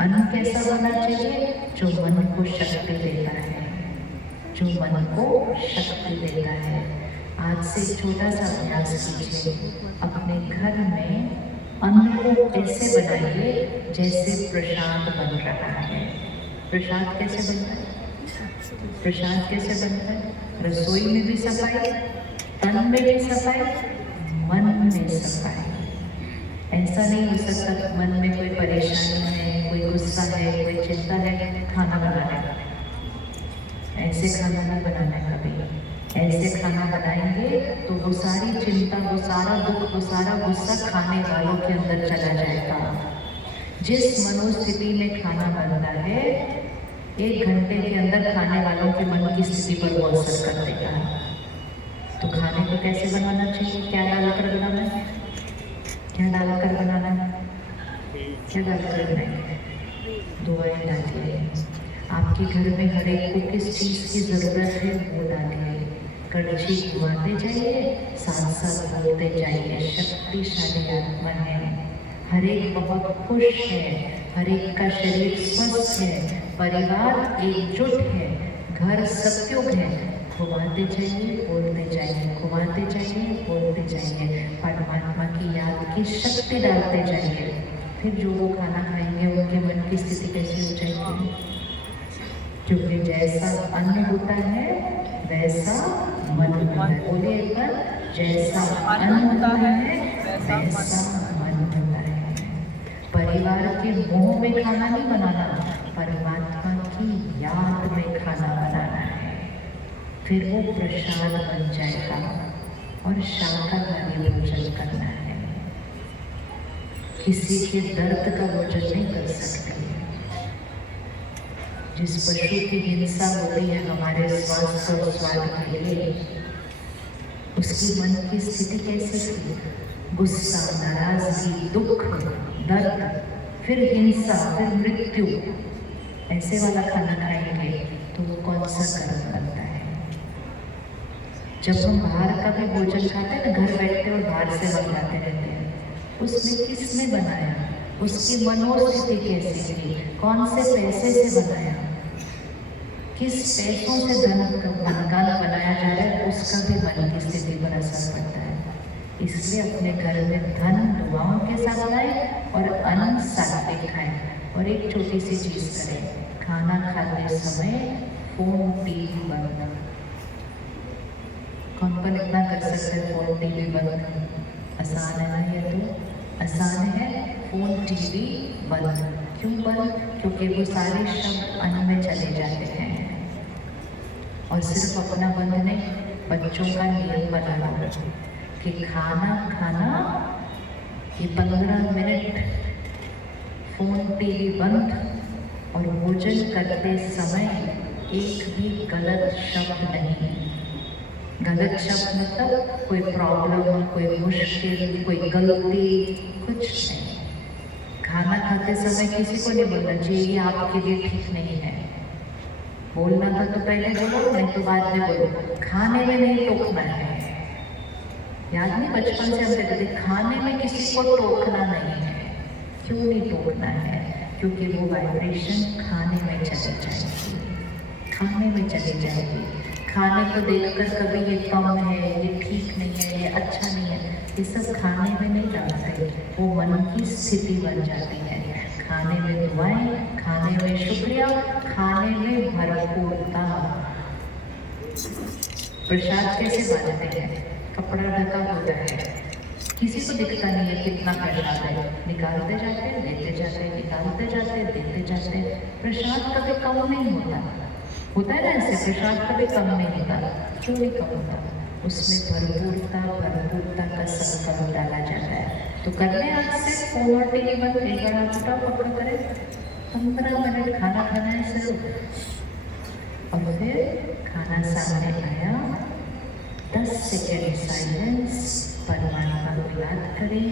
अन्न कैसा होना चाहिए? जो मन को शक्ति देता है, जो मन को शक्ति देता है। आज से छोटा सा अभ्यास कीजिए, अपने घर में अन्न को ऐसे बनाइए जैसे प्रसाद बन रहा है। प्रसाद कैसे बनता है? प्रसाद कैसे बनता है? रसोई में भी सफाई, तन में भी सफाई, मन में सफाई। ऐसा नहीं हो सकता मन में कोई परेशानी है, कोई गुस्सा है, कोई चिंता है, खाना बनाने का। ऐसे खाना नहीं बनाना कभी। ऐसे खाना बनाएंगे तो वो सारी चिंता, वो सारा दुख, वो सारा गुस्सा खाने वालों के अंदर चला जाएगा। जिस मनोस्थिति में खाना बनता है 1 घंटे के अंदर खाने वालों के मन की स्थिति पर वो असर कर देगा। तो खाने को कैसे बनाना चाहिए? क्या डालकर बनाना है? क्या डालकर बनाना है? क्या डालकर बनाएंगे? दुआएं डालिए। आपके घर में हर एक को किस चीज़ की ज़रूरत है वो डालिए। कड़छी घुमाते जाइए, साथ साथ बोलते जाइए, शक्तिशाली आत्मा है। हर एक बहुत खुश है, हर एक का शरीर स्वस्थ है, परिवार एकजुट है, घर सत्युग है। घुमाते जाइए, बोलते जाइए, घुमाते जाइए, बोलते जाइए। परमात्मा की याद की शक्ति डालते जाइए। फिर जो वो खाना खाएंगे उनके मन की स्थिति कैसी हो जाएगी? क्योंकि जैसा अन्न होता है वैसा मन होता है। बोलिए एक बार, जैसा अन्न होता है वैसा मन होता है। परिवार के मुंह में खाना नहीं बनाना, परमात्मा की याद में खाना बनाना है। फिर वो प्रसाद बन जाएगा और शाकाहारी भोजन करना है। किसी के दर्द का भोजन नहीं कर सकते। जिस पशु की हिंसा होती है हमारे स्वास्थ्य और स्वाद के लिए, उसकी मन की स्थिति कैसी थी? गुस्सा, नाराजगी, दुख, दर्द, फिर हिंसा, फिर मृत्यु। ऐसे वाला खाना खाएंगे तो वो कौन सा कर्म बनता है? जब हम बाहर का भी भोजन खाते हैं ना, घर बैठते और बाहर से मंगाते रहते हैं, उसमें किसने बनाया? उसकी मनोस्थिति कैसी थी? कौन से पैसे से बनाया? किस पैसों से धन बनाया जा रहा है, उसका भी मन की स्थिति पर असर पड़ता है। इसलिए अपने घर में धन दुआओं के साथ लाएं और अन्न सात्विक खाएं। और एक छोटी सी चीज करें, खाना खाते समय फोन टीवी बंद। कौन इतना कर सकते हैं फोन टीवी बंद? आसान है ना? ये तो आसान है। फोन टीवी बंद। क्यों बंद? क्योंकि वो सारे शब्द अन्न में चले जाते हैं। और सिर्फ अपना बंद नहीं, बच्चों का नियम बना लो कि खाना ये 15 मिनट फोन टीवी बंद, और भोजन करते समय एक भी गलत शब्द नहीं। गलत शब्द मतलब कोई प्रॉब्लम, कोई मुश्किल, कोई गलती, कुछ नहीं। खाना खाते समय किसी को नहीं बोलना चाहिए ये आपके लिए ठीक नहीं है। बोलना था तो पहले बोलो, नहीं तो बाद में बोलो। खाने में नहीं टोकना है। याद नहीं, बचपन से हम कहते थे खाने में किसी को टोकना नहीं है। क्यों नहीं टोकना है? क्योंकि वो वाइब्रेशन खाने में चली जाएगी, खाने में चली जाएगी। खाने को देखकर कभी ये कम है, ये ठीक नहीं है, ये अच्छा नहीं है, ये सब खाने में नहीं डालते। वो मन की स्थिति बन जाती है। खाने में दुआएं, खाने में शुक्रिया, खाने में भरपूरता। प्रसाद कैसे बांटते हैं? कपड़ा ढका होता है, किसी को दिखता नहीं है कितना प्रसाद है। निकालते जाते हैं, देते जाते हैं, निकालते जाते हैं, देते जाते हैं। प्रसाद कभी कम नहीं होता है ना? ऐसे प्रसाद कभी कम नहीं होता। क्यों नहीं कम होता? उसमें भरपूरता का संकल्प डाला जाता है। तो कर ले आज से फोन और टीवी बंद। एक बार हाथ उठाओ, पकड़ करें, 15 मिनट खाना खाना है सिर्फ। और फिर खाना सामने आया, 10 सेकेंड साइलेंस, परमात्मा को याद करें,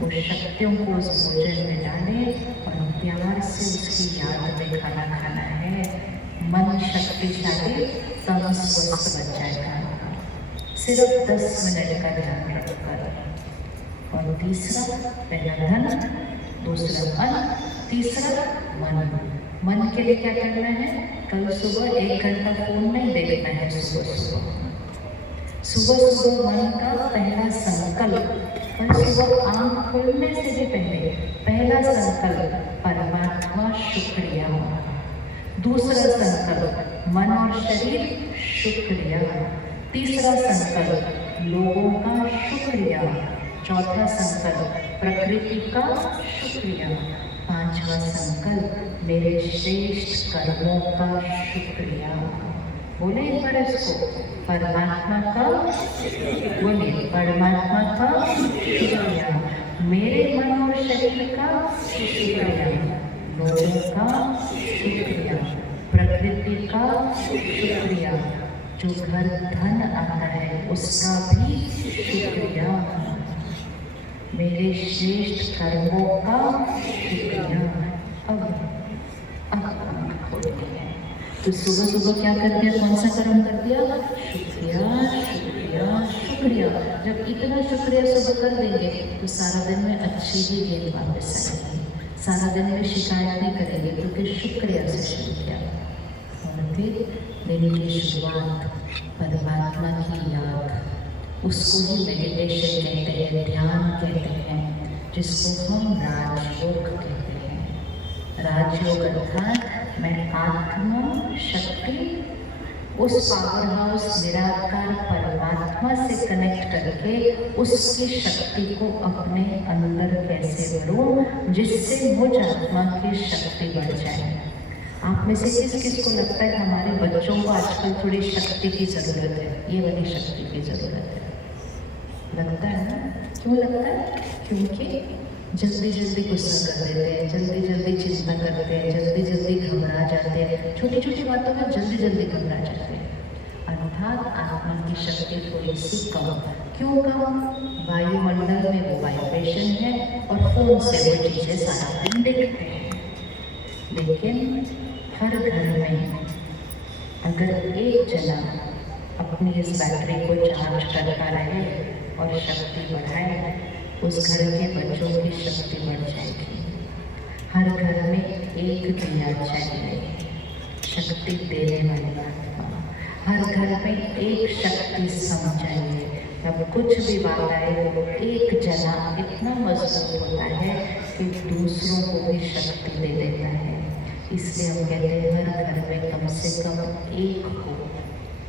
वो शक्तियों को उस भोजन में डालें और प्यार से उसकी याद में खाना खाना है। मन शक्तिशाली, तन स्वस्थ बन जाएगा। सिर्फ 10 मिनट का ध्यान रखकर। और तीसरा, पहला धन, दूसरा अन्न, तीसरा मन। मन के लिए क्या करना है? कल सुबह 1 घंटा फोन नहीं देखना है। सुबह मन का पहला संकल्प, कल सुबह आंख खोलने से भी पहला संकल्प परमात्मा शुक्रिया। दूसरा संकल्प मन और शरीर शुक्रिया। तीसरा संकल्प लोगों का शुक्रिया। चौथा संकल्प प्रकृति का शुक्रिया। पांचवा संकल्प मेरे श्रेष्ठ कर्मों का शुक्रिया। बोले एक बार इसको, परमात्मा का, बोलिए परमात्मा का शुक्रिया, मेरे मन और शरीर का शुक्रिया, लोगों का शुक्रिया, प्रकृति का शुक्रिया, जो घर धन आता है उसका भी शुक्रिया, मेरे श्रेष्ठ कर्मों का शुक्रिया। अब खोलिए। तो सुबह सुबह क्या कर दिया? कौन सा कर्म कर दिया? शुक्रिया शुक्रिया शुक्रिया। जब इतना शुक्रिया सुबह कर देंगे तो सारा दिन में अच्छी ही गेंद वापस आएगी। सारा दिन में शिकायत नहीं करेंगे क्योंकि शुक्रिया से शुरू किया। और फिर दिन की शुरुआत परमात्मा की याद, उसको ही मेडिटेशन कहते हैं, ध्यान कहते हैं, जिसको हम राजयोग कहते हैं। राजयोग अर्थात मैं आत्मा शक्ति, उस पावर हाउस निराकार परमात्मा से कनेक्ट करके उसकी शक्ति को अपने अंदर कैसे भरूं जिससे मुझ आत्मा की शक्ति बढ़ जाए। आप में से किस किस को लगता है हमारे बच्चों को आजकल थोड़ी शक्ति की जरूरत है? ये वाली शक्ति की जरूरत है, लगता है ना? क्यों लगता है? क्योंकि जल्दी जल्दी गुस्सा कर देते हैं, जल्दी जल्दी चिंता करते हैं, जल्दी जल्दी घबरा जाते हैं, छोटी छोटी बातों में जल्दी जल्दी घबरा जाते हैं। अर्थात आत्मा की शक्ति थोड़ी सी कम। क्यों कम? वायुमंडल में वो वाइब्रेशन है और फोन से वो चीजें सारा दिन देखते हैं। लेकिन हर घर में अगर एक जना अपनी इस बैटरी को चार्ज करता रहे और शक्ति बढ़ाए, उस घर के बच्चों की शक्ति बढ़ जाएगी। हर घर में एक दिया चाहिए, शक्ति देने वाली आत्मा। हर घर में एक शक्ति सम चाहिए, जब कुछ भी बात आए वो एक जना इतना मजबूत होता है कि दूसरों को भी शक्ति दे देता है। इसलिए हम कहते हैं हर घर में कम से कम एक को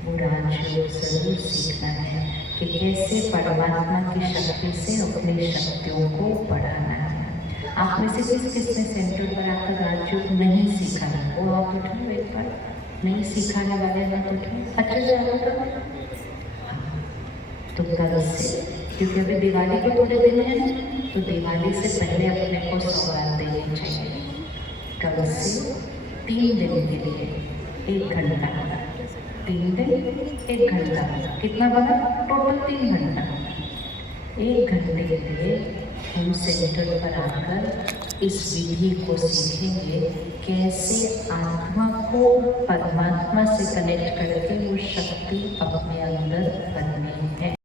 वो राजयोग जरूर सीखना है कि कैसे परमात्मा की शक्ति से अपनी शक्तियों को बढ़ाना है। आप में से किसने सेंटर पर आकर राजयोग नहीं सीखा है? वो आप उठो एक बार। नहीं सिखाने वाले ना तो अच्छा जाएगा। तो कल से, क्योंकि अभी दिवाली को थोड़े दिन है, तो दिवाली से पहले अपने को सौगात देनी चाहिए। कल से 3 दिन के लिए 1 घंटा, 3 दिन 1 घंटा, कितना बना? टोटल 3 घंटा। 1 घंटे के लिए हम सेंटर पर आकर इस विधि को सीखेंगे, कैसे आत्मा को परमात्मा से कनेक्ट करके वो शक्ति अपने अंदर करनी है।